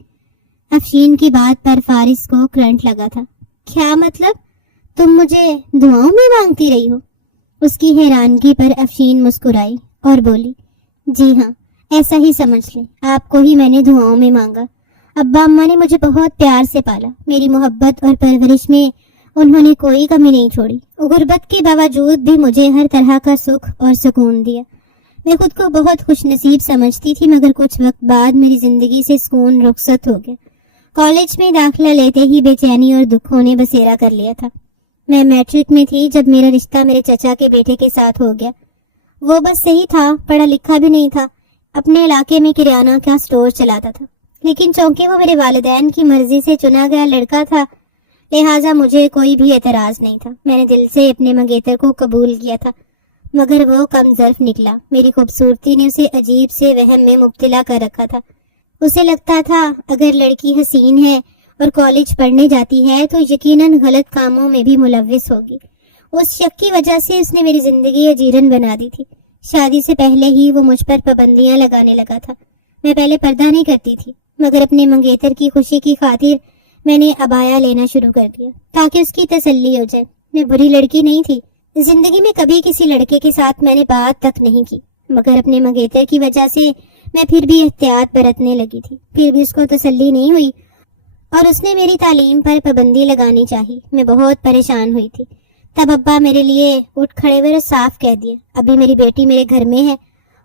افشین کی بات پر فارس کو کرنٹ لگا تھا۔ کیا مطلب؟ تم مجھے دعاؤں میں مانگتی رہی ہو؟ اس کی حیرانگی پر افشین مسکرائی اور بولی، جی ہاں، ایسا ہی سمجھ لیں، آپ کو ہی میں نے دعاؤں میں مانگا۔ ابا اماں نے مجھے بہت پیار سے پالا، میری محبت اور پرورش میں انہوں نے کوئی کمی نہیں چھوڑی۔ غربت کے باوجود بھی مجھے ہر طرح کا سکھ اور سکون دیا۔ میں خود کو بہت خوش نصیب سمجھتی تھی، مگر کچھ وقت بعد میری زندگی سے سکون رخصت ہو گیا۔ کالج میں داخلہ لیتے ہی بے چینی اور دکھوں نے بسیرا کر لیا تھا۔ میں میٹرک میں تھی جب میرا رشتہ میرے چچا کے بیٹے کے ساتھ ہو گیا۔ وہ بس صحیح تھا، پڑھا لکھا بھی نہیں تھا، اپنے علاقے میں کرانہ کا سٹور چلاتا تھا، لیکن چونکہ وہ میرے والدین کی مرضی سے چنا گیا لڑکا تھا، لہٰذا مجھے کوئی بھی اعتراض نہیں تھا۔ میں نے دل سے اپنے منگیتر کو قبول کیا تھا، مگر وہ کم ظرف نکلا۔ میری خوبصورتی نے اسے عجیب سے وہم میں مبتلا کر رکھا تھا۔ اسے لگتا تھا اگر لڑکی حسین ہے اور کالج پڑھنے جاتی ہے تو یقیناً غلط کاموں میں بھی ملوث ہوگی۔ اس شک کی وجہ سے اس نے میری زندگی اجیرن بنا دی تھی۔ شادی سے پہلے ہی وہ مجھ پر پابندیاں لگانے لگا تھا۔ میں پہلے پردہ نہیں کرتی تھی، مگر اپنے منگیتر کی خوشی کی خاطر میں نے عبایا لینا شروع کر دیا تاکہ اس کی تسلی ہو جائے۔ میں بری لڑکی نہیں تھی، زندگی میں کبھی کسی لڑکے کے ساتھ میں نے بات تک نہیں کی، مگر اپنے منگیتر کی وجہ سے میں پھر بھی احتیاط برتنے لگی تھی۔ پھر بھی اس کو تسلی نہیں ہوئی اور اس نے میری تعلیم پر پابندی لگانی چاہی۔ میں بہت پریشان ہوئی تھی۔ تب ابا میرے لیے اٹھ کھڑے ہوئے اور صاف کہہ دیا، ابھی میری بیٹی میرے گھر میں ہے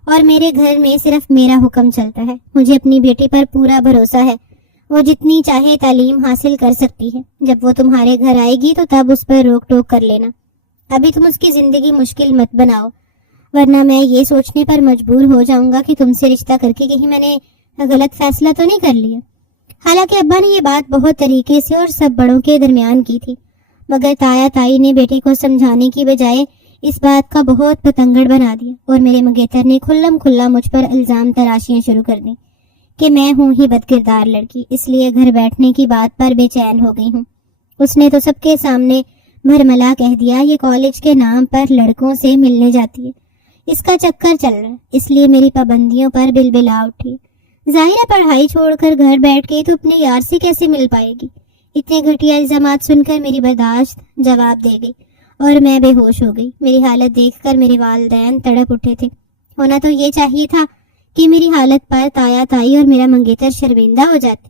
اور میرے گھر میں صرف میرا حکم چلتا ہے۔ مجھے اپنی بیٹی پر پورا بھروسہ ہے، وہ جتنی چاہے تعلیم حاصل کر سکتی ہے۔ جب وہ تمہارے گھر آئے گی تو تب اس پر روک ٹوک کر لینا، ابھی تم اس کی زندگی مشکل مت بناؤ، ورنہ میں یہ سوچنے پر مجبور ہو جاؤں گا کہ تم سے رشتہ کر کے کہیں میں نے غلط فیصلہ تو نہیں کر لیا۔ حالانکہ ابا نے یہ بات بہت طریقے سے اور سب بڑوں کے درمیان کی تھی، مگر تایا تائی نے بیٹے کو سمجھانے کی بجائے اس بات کا بہت پتنگڑ بنا دیا، اور میرے منگیتر نے کھلم کھلا مجھ پر الزام تراشیاں شروع کر دیں کہ میں ہوں ہی بد کردار لڑکی، اس لیے گھر بیٹھنے کی بات پر بے چین ہو گئی ہوں۔ اس نے تو سب کے سامنے بھرملا کہہ دیا، یہ کالج کے نام پر لڑکوں سے ملنے جاتی ہے، اس کا چکر چل رہا ہے، اس لیے میری پابندیوں پر بلبلا اٹھی۔ ظاہر ہے پڑھائی چھوڑ کر گھر بیٹھ گئی تو اپنے یار سے کیسے مل پائے گی؟ اتنے گھٹیا الزامات سن کر میری برداشت جواب دے گئی اور میں بے ہوش ہو گئی۔ میری حالت دیکھ کر میرے والدین تڑپ اٹھے تھے۔ ہونا تو یہ چاہیے تھا کہ میری حالت پر تایا تائی اور میرا منگیتر شرمندہ ہو جاتے،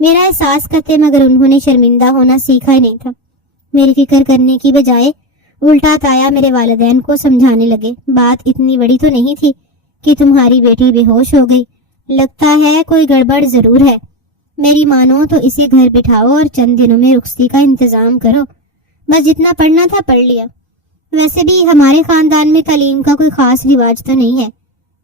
میرا احساس کرتے، مگر انہوں نے شرمندہ ہونا سیکھا ہی نہیں تھا۔ میری فکر کرنے کی بجائے الٹا تایا میرے والدین کو سمجھانے لگے، بات اتنی بڑی تو نہیں تھی کہ تمہاری بیٹی بے ہوش ہو گئی، لگتا ہے کوئی گڑبڑ ضرور ہے۔ میری مانو تو اسے گھر بٹھاؤ اور چند دنوں میں رخصتی کا انتظام کرو. بس جتنا پڑھنا تھا پڑھ لیا. ویسے بھی ہمارے خاندان میں تعلیم کا کوئی خاص رواج تو نہیں ہے.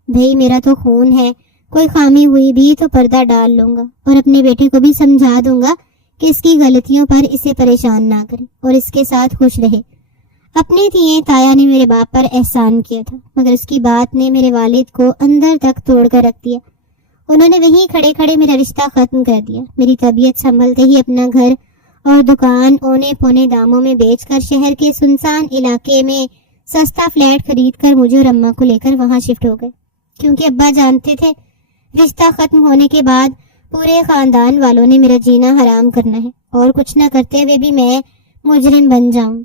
بھئی میرا تو خون ہے، کوئی خامی ہوئی بھی تو پردہ ڈال لوں گا اور اپنے بیٹے کو بھی سمجھا دوں گا کہ اس کی غلطیوں پر اسے پریشان نہ کرے اور اس کے ساتھ خوش رہے. اپنی تھیں تایا نے میرے باپ پر احسان کیا تھا، مگر اس کی بات نے میرے والد کو اندر تک توڑ کر رکھ دیا. انہوں نے وہیں کھڑے کھڑے میرا رشتہ ختم کر دیا. میری طبیعت سنبھلتے ہی اپنا گھر اور دکان اونے پونے داموں میں بیچ کر شہر کے سنسان علاقے میں سستا فلیٹ خرید کر مجھے اور اماں کو لے کر وہاں شفٹ ہو گئے، کیونکہ ابا جانتے تھے رشتہ ختم ہونے کے بعد پورے خاندان والوں نے میرا جینا حرام کرنا ہے اور کچھ نہ کرتے ہوئے بھی میں مجرم بن جاؤں گی.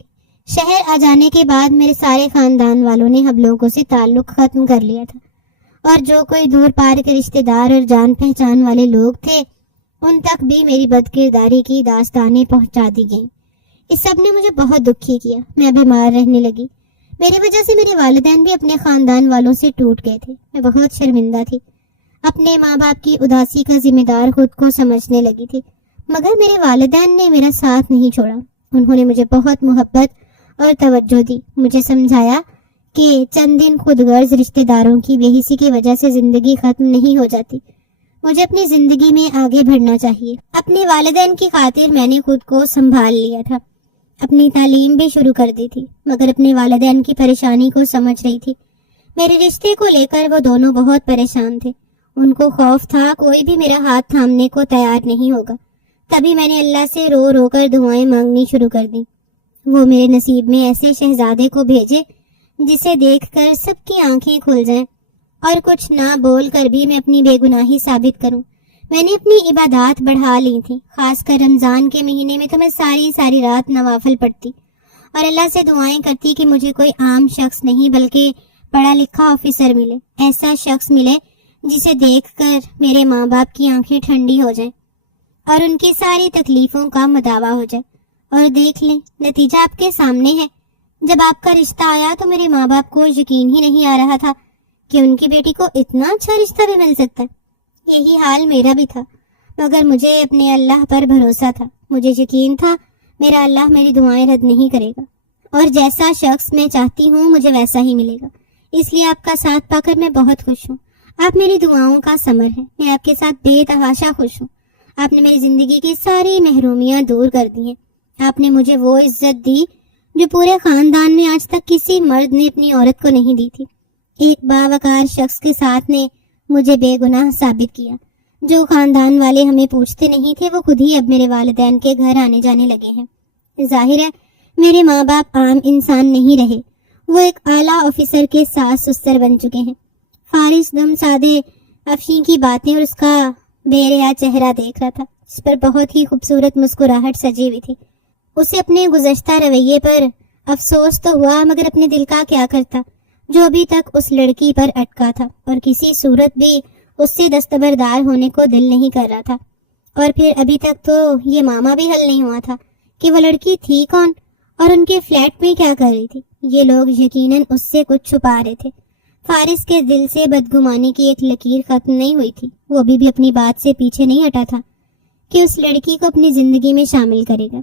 شہر آ جانے کے بعد میرے سارے خاندان والوں نے ہم لوگوں سے تعلق ختم کر لیا تھا، اور جو کوئی دور پار کے رشتہ دار اور جان پہچان والے لوگ تھے ان تک بھی میری بد کرداری کی داستانیں پہنچا دی گئیں. اس سب نے مجھے بہت دکھی کیا. میں بیمار رہنے لگی. میری وجہ سے میرے والدین بھی اپنے خاندان والوں سے ٹوٹ گئے تھے. میں بہت شرمندہ تھی. اپنے ماں باپ کی اداسی کا ذمہ دار خود کو سمجھنے لگی تھی، مگر میرے والدین نے میرا ساتھ نہیں چھوڑا. انہوں نے مجھے بہت محبت اور توجہ دی. مجھے سمجھایا کہ چند دن خود غرض رشتہ داروں کی بے حسی کی وجہ سے زندگی ختم نہیں ہو جاتی. مجھے اپنی زندگی میں آگے بڑھنا چاہیے. اپنے والدین کی خاطر میں نے خود کو سنبھال لیا تھا. اپنی تعلیم بھی شروع کر دی تھی، مگر اپنے والدین کی پریشانی کو سمجھ رہی تھی. میرے رشتے کو لے کر وہ دونوں بہت پریشان تھے. ان کو خوف تھا کوئی بھی میرا ہاتھ تھامنے کو تیار نہیں ہوگا. تبھی میں نے اللہ سے رو رو کر دعائیں مانگنی شروع کر دی. وہ میرے نصیب میں ایسے شہزادے کو بھیجے جسے دیکھ کر سب کی آنکھیں کھل جائیں اور کچھ نہ بول کر بھی میں اپنی بے گناہی ثابت کروں. میں نے اپنی عبادات بڑھا لی تھی. خاص کر رمضان کے مہینے میں تو میں ساری رات نوافل پڑھتی اور اللہ سے دعائیں کرتی کہ مجھے کوئی عام شخص نہیں بلکہ پڑھا لکھا آفیسر ملے. ایسا شخص ملے جسے دیکھ کر میرے ماں باپ کی آنکھیں ٹھنڈی ہو جائیں اور ان کی ساری تکلیفوں کا مداوا ہو جائے. اور دیکھ لیں نتیجہ آپ کے سامنے ہے. جب آپ کا رشتہ آیا تو میرے ماں باپ کو یقین ہی نہیں آ رہا تھا کہ ان کی بیٹی کو اتنا اچھا رشتہ بھی مل سکتا ہے. یہی حال میرا بھی تھا، مگر مجھے اپنے اللہ پر بھروسہ تھا. مجھے یقین تھا میرا اللہ میری دعائیں رد نہیں کرے گا اور جیسا شخص میں چاہتی ہوں مجھے ویسا ہی ملے گا. اس لیے آپ کا ساتھ پا کر میں بہت خوش ہوں. آپ میری دعاؤں کا ثمر ہیں. میں آپ کے ساتھ بے تحاشا خوش ہوں. آپ نے میری زندگی کی ساری محرومیاں دور کر دی ہیں. آپ نے مجھے وہ عزت دی جو پورے خاندان میں آج تک کسی مرد نے اپنی عورت کو نہیں دی تھی. ایک باوقار شخص کے ساتھ نے مجھے بے گناہ ثابت کیا. جو خاندان والے ہمیں پوچھتے نہیں تھے وہ خود ہی اب میرے والدین کے گھر آنے جانے لگے ہیں. ظاہر ہے میرے ماں باپ عام انسان نہیں رہے. وہ ایک اعلیٰ آفیسر کے ساس سسر بن چکے ہیں. فارس دم سادے افشین کی باتیں اور اس کا بے ریا چہرہ دیکھ رہا تھا جس پر بہت ہی خوبصورت مسکراہٹ سجی ہوئی تھی. اسے اپنے گزشتہ رویے پر افسوس تو ہوا، مگر اپنے دل کا کیا کرتا جو ابھی تک اس لڑکی پر اٹکا تھا اور کسی صورت بھی اس سے دستبردار ہونے کو دل نہیں کر رہا تھا. اور پھر ابھی تک تو یہ معاملہ بھی حل نہیں ہوا تھا کہ وہ لڑکی تھی کون اور ان کے فلیٹ میں کیا کر رہی تھی. یہ لوگ یقیناً اس سے کچھ چھپا رہے تھے. فارس کے دل سے بدگمانی کی ایک لکیر ختم نہیں ہوئی تھی. وہ ابھی بھی اپنی بات سے پیچھے نہیں ہٹا تھا کہ اس لڑکی کو اپنی زندگی میں شامل کرے گا.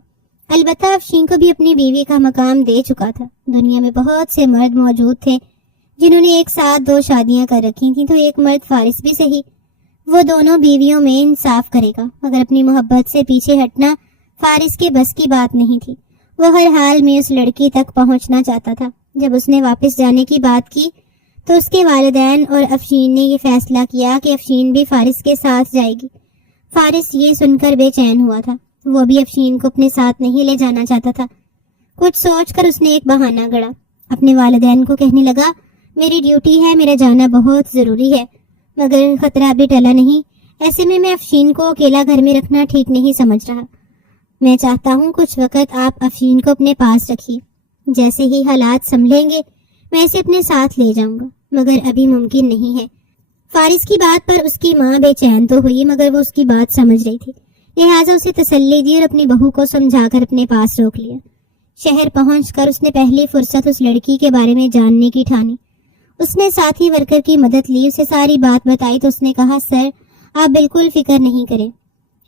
البتہ افشین کو بھی اپنی بیوی کا مقام دے چکا تھا. دنیا میں بہت سے مرد موجود تھے جنہوں نے ایک ساتھ 2 شادیاں کر رکھی تھیں، تو ایک مرد فارس بھی صحیح وہ دونوں بیویوں میں انصاف کرے گا، مگر اپنی محبت سے پیچھے ہٹنا فارس کے بس کی بات نہیں تھی. وہ ہر حال میں اس لڑکی تک پہنچنا چاہتا تھا. جب اس نے واپس جانے کی بات کی تو اس کے والدین اور افشین نے یہ فیصلہ کیا کہ افشین بھی فارس کے ساتھ جائے گی. فارس یہ سن کر بے چین ہوا تھا. وہ بھی افشین کو اپنے ساتھ نہیں لے جانا چاہتا تھا. کچھ سوچ کر اس نے ایک بہانہ گڑا. اپنے والدین کو کہنے لگا میری ڈیوٹی ہے، میرا جانا بہت ضروری ہے، مگر خطرہ ابھی ٹلا نہیں. ایسے میں افشین کو اکیلا گھر میں رکھنا ٹھیک نہیں سمجھ رہا. میں چاہتا ہوں کچھ وقت آپ افشین کو اپنے پاس رکھیے. جیسے ہی حالات سنبھلیں گے میں اسے اپنے ساتھ لے جاؤں گا، مگر ابھی ممکن نہیں ہے. فارس کی بات پر اس کی ماں بے چین تو ہوئی، مگر وہ اس کی بات سمجھ رہی تھی. لہٰذا اسے تسلی دی اور اپنی بہو کو سمجھا کر اپنے پاس روک لیا. شہر پہنچ کر اس نے پہلی فرصت اس لڑکی کے بارے میں جاننے کی ٹھانی. اس نے ساتھی ورکر کی مدد لی، اسے ساری بات بتائی تو اس نے کہا سر آپ بالکل فکر نہیں کریں،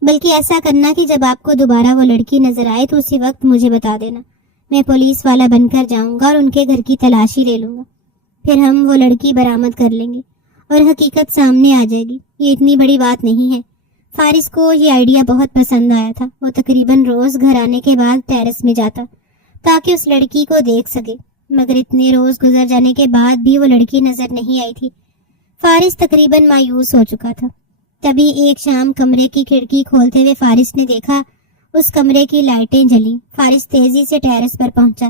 بلکہ ایسا کرنا کہ جب آپ کو دوبارہ وہ لڑکی نظر آئے تو اسی وقت مجھے بتا دینا. میں پولیس والا بن کر جاؤں گا اور ان کے گھر کی تلاشی لے لوں گا. پھر ہم وہ لڑکی برآمد کر لیں گے اور حقیقت سامنے آ جائے گی. یہ اتنی بڑی بات نہیں ہے. فارس کو یہ آئیڈیا بہت پسند آیا تھا. وہ تقریباً روز گھر آنے کے بعد ٹیرس میں جاتا تاکہ اس لڑکی کو دیکھ سکے، مگر اتنے روز گزر جانے کے بعد بھی وہ لڑکی نظر نہیں آئی تھی. فارس تقریباً مایوس ہو چکا تھا. تبھی ایک شام کمرے کی کھڑکی کھولتے ہوئے فارس نے دیکھا اس کمرے کی لائٹیں جلیں. فارس تیزی سے ٹیرس پر پہنچا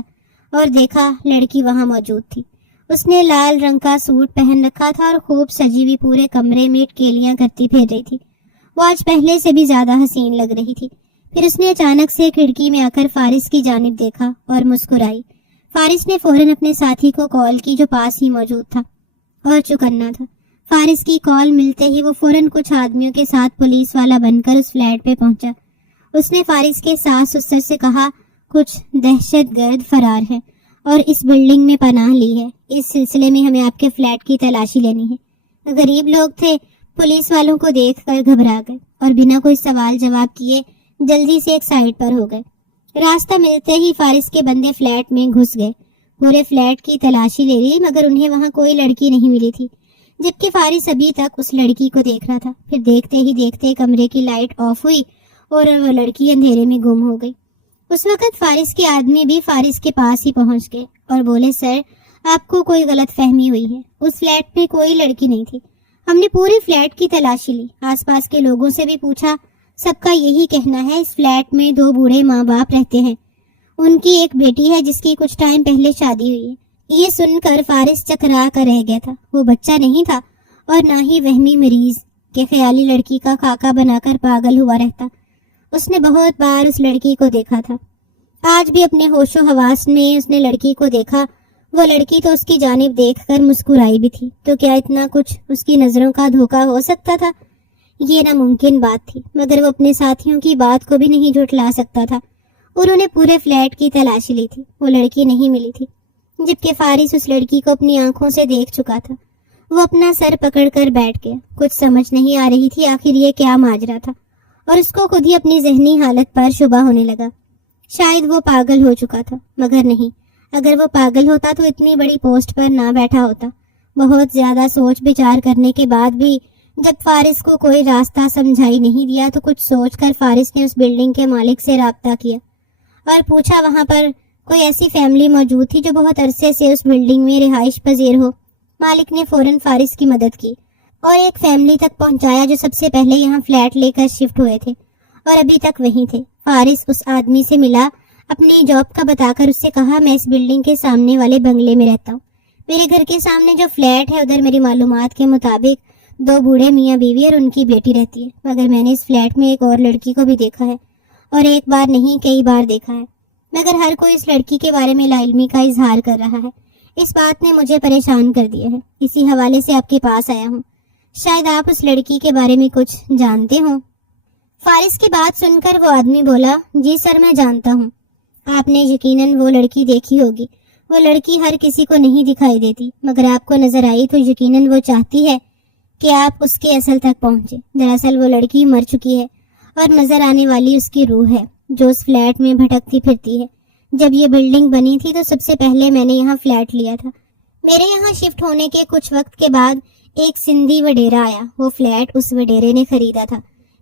اور دیکھا لڑکی وہاں موجود تھی. اس نے لال رنگ کا سوٹ پہن رکھا تھا اور خوب سجی ہوئی پورے کمرے میں ٹکیلیاں کرتی پھر رہی تھی. وہ آج پہلے سے بھی زیادہ حسین لگ رہی تھی. پھر اس نے اچانک سے کھڑکی میں آ کر فارس کی جانب دیکھا اور مسکرائی. فارس نے فوراً اپنے ساتھی کو کال کی جو پاس ہی موجود تھا اور چکنا تھا. فارس کی کال ملتے ہی وہ فوراً کچھ آدمیوں کے ساتھ پولیس والا بن کر اس فلیٹ پہ پہنچا. اس نے فارس کے ساتھ سسر سے کہا کچھ دہشت گرد فرار ہے اور اس بلڈنگ میں پناہ لی ہے. اس سلسلے میں ہمیں آپ کے فلیٹ کی تلاشی لینی ہے. غریب لوگ تھے. پولیس والوں کو دیکھ کر گھبرا گئے اور بنا کوئی سوال جواب کیے جلدی سے ایک سائڈ پر ہو گئے. راستہ ملتے ہی فارس کے بندے فلیٹ میں گھس گئے. پورے فلیٹ کی تلاشی لے لی مگر انہیں وہاں کوئی لڑکی نہیں ملی تھی، جبکہ فارس ابھی تک اس لڑکی کو دیکھ رہا تھا. پھر دیکھتے ہی دیکھتے کمرے کی لائٹ آف ہوئی اور وہ لڑکی اندھیرے میں گم ہو گئی. اس وقت فارس کے آدمی بھی فارس کے پاس ہی پہنچ گئے اور بولے سر آپ کو کوئی غلط فہمی ہوئی ہے. اس فلیٹ میں کوئی لڑکی نہیں تھی. ہم نے پورے فلیٹ کی تلاشی لی، آس پاس کے لوگوں سے بھی پوچھا. سب کا یہی کہنا ہے اس فلیٹ میں 2 بوڑھے ماں باپ رہتے ہیں. ان کی ایک بیٹی ہے جس کی کچھ ٹائم پہلے شادی ہوئی ہے. یہ سن کر فارس چکرا کر رہ گیا تھا. وہ بچہ نہیں تھا اور نہ ہی وہمی مریض کہ خیالی لڑکی کا خاکہ بنا کر پاگل ہوا رہتا. اس نے بہت بار اس لڑکی کو دیکھا تھا. آج بھی اپنے ہوش و حواس میں اس نے لڑکی کو دیکھا. وہ لڑکی تو اس کی جانب دیکھ کر مسکرائی بھی تھی. تو کیا اتنا کچھ اس کی نظروں کا دھوکہ ہو سکتا تھا؟ یہ ناممکن بات تھی، مگر وہ اپنے ساتھیوں کی بات کو بھی نہیں جھٹلا سکتا تھا. انہوں نے پورے فلیٹ کی تلاشی لی تھی. وہ لڑکی نہیں ملی تھی، جبکہ فارس اس لڑکی کو اپنی آنکھوں سے دیکھ چکا تھا. وہ اپنا سر پکڑ کر بیٹھ گیا. کچھ سمجھ نہیں آ رہی تھی آخر یہ کیا ماجرا تھا، اور اس کو خود ہی اپنی ذہنی حالت پر شبہ ہونے لگا. شاید وہ پاگل ہو چکا تھا، مگر نہیں. اگر وہ پاگل ہوتا تو اتنی بڑی پوسٹ پر نہ بیٹھا ہوتا. بہت زیادہ سوچ بچار کرنے کے بعد بھی جب فارس کو کوئی راستہ سمجھائی نہیں دیا تو کچھ سوچ کر فارس نے اس بلڈنگ کے مالک سے رابطہ کیا اور پوچھا وہاں پر کوئی ایسی فیملی موجود تھی جو بہت عرصے سے اس بلڈنگ میں رہائش پذیر ہو. مالک نے فوراً فارس کی مدد کی اور ایک فیملی تک پہنچایا جو سب سے پہلے یہاں فلیٹ لے کر شفٹ ہوئے تھے اور ابھی تک وہیں تھے. فارس اس آدمی سے ملا، اپنی جاب کا بتا کر اس سے کہا میں اس بلڈنگ کے سامنے والے بنگلے میں رہتا ہوں. میرے گھر کے سامنے جو فلیٹ ہے ادھر میری معلومات کے مطابق 2 بوڑھے میاں بیوی اور ان کی بیٹی رہتی ہے. مگر میں نے اس فلیٹ میں ایک اور لڑکی کو بھی دیکھا ہے، اور ایک بار نہیں کئی بار دیکھا ہے. مگر ہر کوئی اس لڑکی کے بارے میں لا علمی کا اظہار کر رہا ہے. اس بات نے مجھے پریشان کر دیا ہے. اسی حوالے سے آپ کے پاس آیا ہوں. شاید آپ اس لڑکی کے بارے میں کچھ جانتے ہوں. فارس کی بات سن کر وہ آدمی بولا جی سر میں جانتا ہوں. آپ نے یقیناً وہ لڑکی دیکھی ہوگی. وہ لڑکی ہر کسی کو نہیں دکھائی دیتی، مگر آپ کو نظر آئی تو یقیناً وہ چاہتی ہے کہ آپ اس کے اصل تک پہنچے. دراصل وہ لڑکی مر چکی ہے اور نظر آنے والی اس کی روح ہے جو اس فلیٹ میں بھٹکتی پھرتی ہے. جب یہ بلڈنگ بنی تھی تو سب سے پہلے میں نے یہاں فلیٹ لیا تھا. میرے یہاں شفٹ ہونے کے کچھ وقت کے بعد ایک سندھی وڈیرا آیا. وہ فلیٹ اس وڈیرے نے خریدا تھا.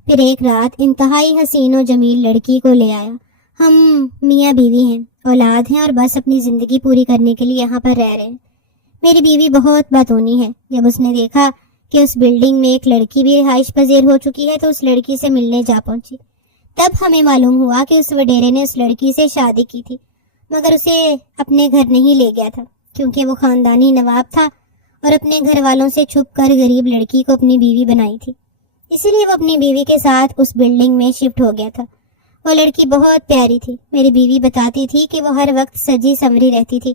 پھر ایک رات انتہائی حسین و جمیل لڑکی کو لے آیا. ہم میاں بیوی ہیں، اولاد ہیں اور بس اپنی زندگی پوری کرنے کے لیے یہاں پر رہ رہے ہیں. میری بیوی بہت باتونی ہے. جب اس نے دیکھا کہ اس بلڈنگ میں ایک لڑکی بھی رہائش پذیر ہو چکی ہے تو اس لڑکی سے ملنے جا پہنچی. تب ہمیں معلوم ہوا کہ اس وڈیرے نے اس لڑکی سے شادی کی تھی، مگر اسے اپنے گھر نہیں لے گیا تھا کیونکہ وہ خاندانی نواب تھا اور اپنے گھر والوں سے چھپ کر غریب لڑکی کو اپنی بیوی بنائی تھی. اسی لیے وہ اپنی بیوی کے ساتھ اس بلڈنگ میں شفٹ ہو گیا تھا. وہ لڑکی بہت پیاری تھی. میری بیوی بتاتی تھی کہ وہ ہر وقت سجی سنوری رہتی تھی،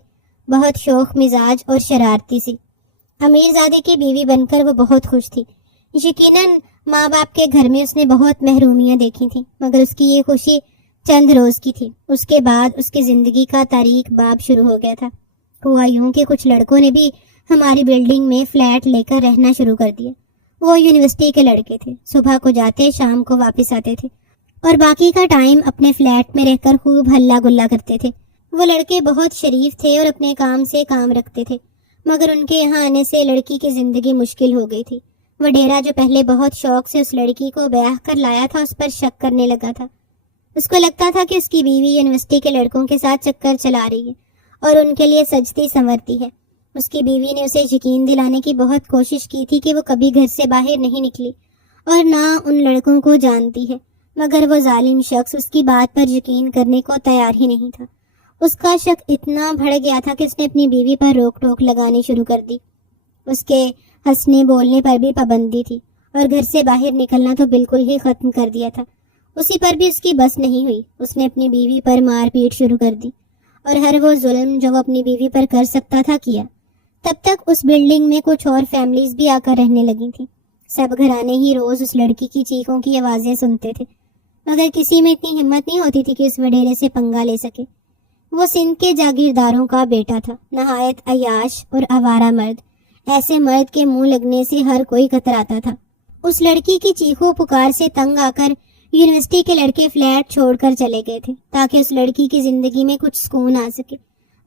بہت شوخ مزاج اور شرارتی سی. امیر زادے کی بیوی بن کر وہ بہت خوش تھی. یقیناً ماں باپ کے گھر میں اس نے بہت محرومیاں دیکھی تھیں، مگر اس کی یہ خوشی چند روز کی تھی. اس کے بعد اس کی زندگی کا تاریک باب شروع ہو گیا تھا. ہوا یوں کہ کچھ لڑکوں نے بھی ہماری بلڈنگ میں فلیٹ لے کر رہنا شروع کر دیا. وہ یونیورسٹی کے لڑکے تھے، صبح کو جاتے شام کو واپس آتے تھے اور باقی کا ٹائم اپنے فلیٹ میں رہ کر خوب ہلا گلا کرتے تھے۔ وہ لڑکے بہت شریف تھے اور اپنے کام سے کام رکھتے تھے، مگر ان کے یہاں آنے سے لڑکی کی زندگی مشکل ہو گئی تھی۔ وڈیرا جو پہلے بہت شوق سے اس لڑکی کو بیاہ کر لایا تھا، اس پر شک کرنے لگا تھا۔ اس کو لگتا تھا کہ اس کی بیوی یونیورسٹی کے لڑکوں کے ساتھ چکر چلا رہی ہے اور ان کے لیے سجتی سنورتی ہے۔ اس کی بیوی نے اسے یقین دلانے کی بہت کوشش کی تھی کہ وہ کبھی گھر سے باہر نہیں نکلی اور نہ ان لڑکوں کو جانتی ہے، مگر وہ ظالم شخص اس کی بات پر یقین کرنے کو تیار ہی نہیں تھا۔ اس کا شک اتنا بڑھ گیا تھا کہ اس نے اپنی بیوی پر روک ٹوک لگانی شروع کر دی۔ اس کے ہنسنے بولنے پر بھی پابندی تھی اور گھر سے باہر نکلنا تو بالکل ہی ختم کر دیا تھا۔ اسی پر بھی اس کی بس نہیں ہوئی، اس نے اپنی بیوی پر مار پیٹ شروع کر دی اور ہر وہ ظلم جو وہ اپنی بیوی پر کر سکتا تھا کیا۔ تب تک اس بلڈنگ میں کچھ اور فیملیز بھی آ کر رہنے لگی تھیں۔ سب گھرانے ہی روز اس لڑکی کی چیخوں کی آوازیں سنتے تھے، مگر کسی میں اتنی ہمت نہیں ہوتی تھی کہ اس وڈیرے سے پنگا لے سکے۔ وہ سندھ کے جاگیرداروں کا بیٹا تھا، نہایت عیاش اور آوارہ مرد۔ ایسے مرد کے منہ لگنے سے ہر کوئی کتراتا تھا۔ اس لڑکی کی چیخوں پکار سے تنگ آ کر یونیورسٹی کے لڑکے فلیٹ چھوڑ کر چلے گئے تھے تاکہ اس لڑکی کی زندگی میں کچھ سکون آ سکے،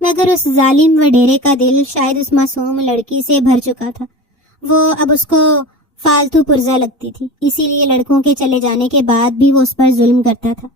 مگر اس ظالم وڈیرے کا دل شاید اس معصوم لڑکی سے بھر چکا تھا۔ وہ اب اس کو فالتو پرزہ لگتی تھی، اسی لیے لڑکوں کے چلے جانے کے بعد بھی وہ اس پر ظلم کرتا تھا۔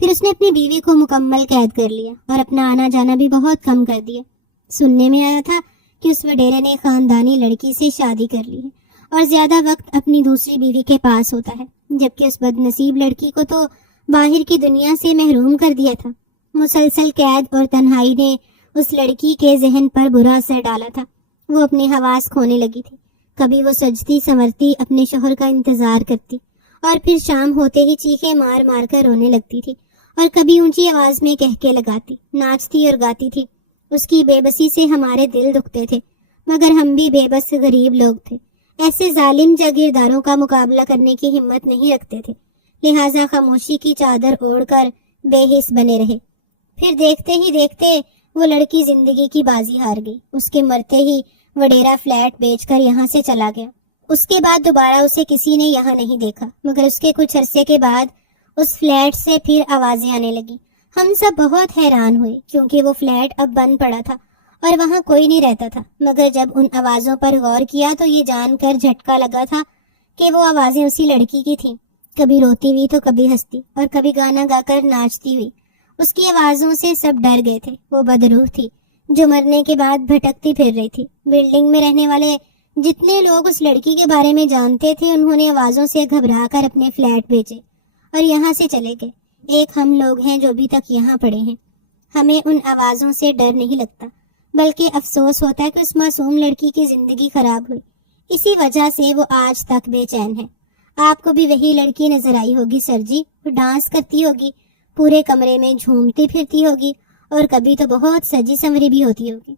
پھر اس نے اپنی بیوی کو مکمل قید کر لیا اور اپنا آنا جانا بھی بہت کم کر دیا۔ سننے میں آیا تھا کہ اس وڈیرے نے خاندانی لڑکی سے شادی کر لی ہے اور زیادہ وقت اپنی دوسری بیوی کے پاس ہوتا ہے، جبکہ اس بد نصیب لڑکی کو تو باہر کی دنیا سے محروم کر دیا تھا۔ مسلسل قید اور تنہائی نے اس لڑکی کے ذہن پر برا اثر ڈالا تھا۔ وہ اپنے حواس کھونے لگی تھی۔ کبھی وہ سجتی سنورتی اپنے شوہر کا انتظار کرتی اور پھر شام ہوتے ہی چیخیں مار مار کر رونے لگتی تھی، اور کبھی اونچی آواز میں کہکے لگاتی، ناچتی اور گاتی تھی۔ اس کی بے بسی سے ہمارے دل دکھتے تھے، مگر ہم بھی بے بس غریب لوگ تھے، ایسے ظالم جاگیرداروں کا مقابلہ کرنے کی ہمت نہیں رکھتے تھے، لہٰذا خاموشی کی چادر اوڑھ کر بے حس بنے رہے۔ پھر دیکھتے ہی دیکھتے وہ لڑکی زندگی کی بازی ہار گئی۔ اس کے مرتے ہی وڈیرا فلیٹ بیچ کر یہاں سے چلا گیا۔ اس کے بعد دوبارہ اسے کسی نے یہاں نہیں دیکھا، مگر اس کے کچھ عرصے کے بعد اس فلیٹ سے پھر آوازیں آنے لگی۔ ہم سب بہت حیران ہوئے کیونکہ وہ فلیٹ اب بند پڑا تھا اور وہاں کوئی نہیں رہتا تھا، مگر جب ان آوازوں پر غور کیا تو یہ جان کر جھٹکا لگا تھا کہ وہ آوازیں اسی لڑکی کی تھیں، کبھی روتی ہوئی تو کبھی ہنستی اور کبھی گانا گا کر ناچتی ہوئی۔ اس کی آوازوں سے سب ڈر گئے تھے۔ وہ بدروح تھی جو مرنے کے بعد بھٹکتی پھر رہی تھی۔ بلڈنگ میں رہنے والے جتنے لوگ اس لڑکی کے بارے میں جانتے تھے انہوں نے آوازوں سے گھبرا کر اپنے فلیٹ بیچے اور یہاں سے چلے گئے۔ ایک ہم لوگ ہیں جو ابھی تک یہاں پڑے ہیں۔ ہمیں ان آوازوں سے ڈر نہیں لگتا، بلکہ افسوس ہوتا ہے کہ اس معصوم لڑکی کی زندگی خراب ہوئی، اسی وجہ سے وہ آج تک بے چین ہے۔ آپ کو بھی وہی لڑکی نظر آئی ہوگی سر جی، وہ ڈانس کرتی ہوگی، پورے کمرے میں جھومتی پھرتی ہوگی اور کبھی تو بہت سجی سنوری بھی ہوتی ہوگی۔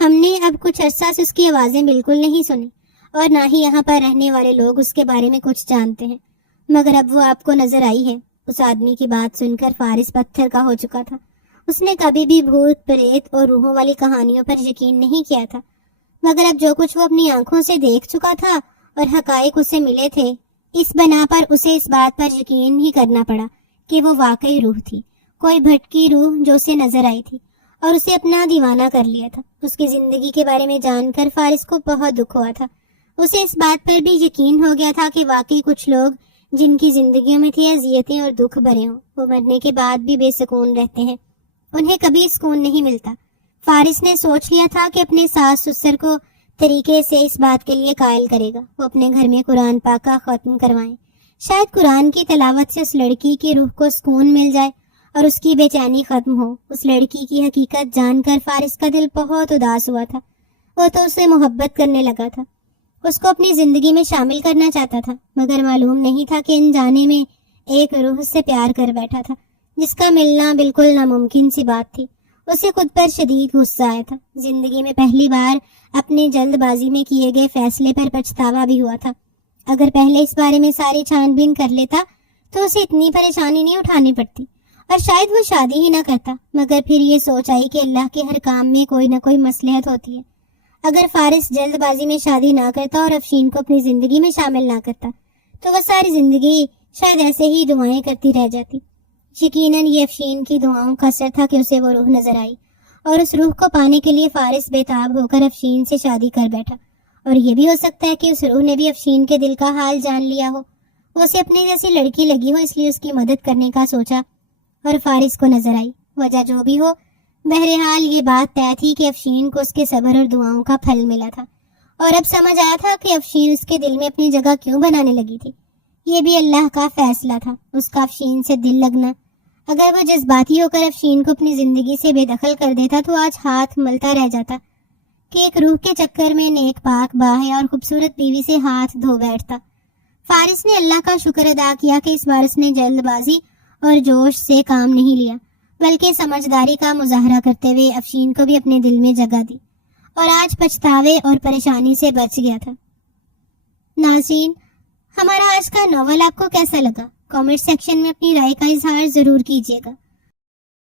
ہم نے اب کچھ عرصہ سے اس کی آوازیں بالکل نہیں سنی اور نہ ہی یہاں پر رہنے والے لوگ اس کے بارے میں کچھ جانتے ہیں، مگر اب وہ آپ کو نظر آئی ہے۔ اس آدمی کی بات سن کر فارس پتھر کا ہو چکا تھا۔ اس نے کبھی بھی بھوت پریت اور روحوں والی کہانیوں پر یقین نہیں کیا تھا، مگر اب جو کچھ وہ اپنی آنکھوں سے دیکھ چکا تھا اور حقائق اسے ملے تھے، اس بنا پر اسے اس بات پر یقین ہی کرنا پڑا کہ وہ واقعی روح تھی، کوئی بھٹکی روح جو اسے نظر آئی تھی اور اسے اپنا دیوانہ کر لیا تھا۔ اس کی زندگی کے بارے میں جان کر فارس کو بہت دکھ ہوا تھا۔ اسے اس بات پر بھی یقین ہو گیا تھا کہ واقعی کچھ لوگ جن کی زندگیوں میں تھی اذیتیں اور دکھ بھرے ہوں، وہ مرنے کے بعد بھی بے سکون رہتے ہیں، انہیں کبھی سکون نہیں ملتا۔ فارس نے سوچ لیا تھا کہ اپنے ساس سسر کو طریقے سے اس بات کے لیے قائل کرے گا، وہ اپنے گھر میں قرآن پاک کا ختم کروائیں، شاید قرآن کی تلاوت سے اس لڑکی کی روح کو سکون مل جائے اور اس کی بے چینی ختم ہو۔ اس لڑکی کی حقیقت جان کر فارس کا دل بہت اداس ہوا تھا۔ وہ تو اسے محبت کرنے لگا تھا، اس کو اپنی زندگی میں شامل کرنا چاہتا تھا، مگر معلوم نہیں تھا کہ ان جانے میں ایک روح سے پیار کر بیٹھا تھا جس کا ملنا بالکل ناممکن سی بات تھی۔ اسے خود پر شدید غصہ آیا تھا۔ زندگی میں پہلی بار اپنے جلد بازی میں کیے گئے فیصلے پر پچھتاوا بھی ہوا تھا۔ اگر پہلے اس بارے میں ساری چھان بین کر لیتا تو اسے اتنی پریشانی نہیں اٹھانی پڑتی اور شاید وہ شادی ہی نہ کرتا، مگر پھر یہ سوچ آئی کہ اللہ کے ہر کام میں کوئی نہ کوئی مصلحت ہوتی ہے۔ اگر فارس جلد بازی میں شادی نہ کرتا اور افشین کو اپنی زندگی میں شامل نہ کرتا تو وہ ساری زندگی شاید ایسے ہی دعائیں کرتی رہ جاتی۔ یقیناً یہ افشین کی دعاؤں کا اثر تھا کہ اسے وہ روح نظر آئی، اور اس روح کو پانے کے لیے فارس بے تاب ہو کر افشین سے شادی کر بیٹھا۔ اور یہ بھی ہو سکتا ہے کہ اس روح نے بھی افشین کے دل کا حال جان لیا ہو، وہ اسے اپنے جیسی لڑکی لگی ہو، اس لیے اس کی مدد کرنے کا سوچا اور فارس کو نظر آئی۔ وجہ جو بھی ہو، بہرحال یہ بات طے تھی کہ افشین کو اس کے صبر اور دعاؤں کا پھل ملا تھا، اور اب سمجھ آیا تھا کہ افشین اس کے دل میں اپنی جگہ کیوں بنانے لگی تھی۔ یہ بھی اللہ کا فیصلہ تھا، اس کا افشین سے دل لگنا۔ اگر وہ جذباتی ہو کر افشین کو اپنی زندگی سے بے دخل کر دیتا تو آج ہاتھ ملتا رہ جاتا کہ ایک روح کے چکر میں نیک پاک باحیا اور خوبصورت بیوی سے ہاتھ دھو بیٹھتا۔ فارس نے اللہ کا شکر ادا کیا کہ اس بار اس نے جلد بازی اور جوش سے کام نہیں لیا، بلکہ سمجھداری کا مظاہرہ کرتے ہوئے افشین کو بھی اپنے دل میں جگہ دی، اور آج پچھتاوے اور پریشانی سے بچ گیا تھا۔ ناظرین، ہمارا آج کا ناول آپ کو کیسا لگا؟ کامنٹ سیکشن میں اپنی رائے کا اظہار ضرور کیجیے گا۔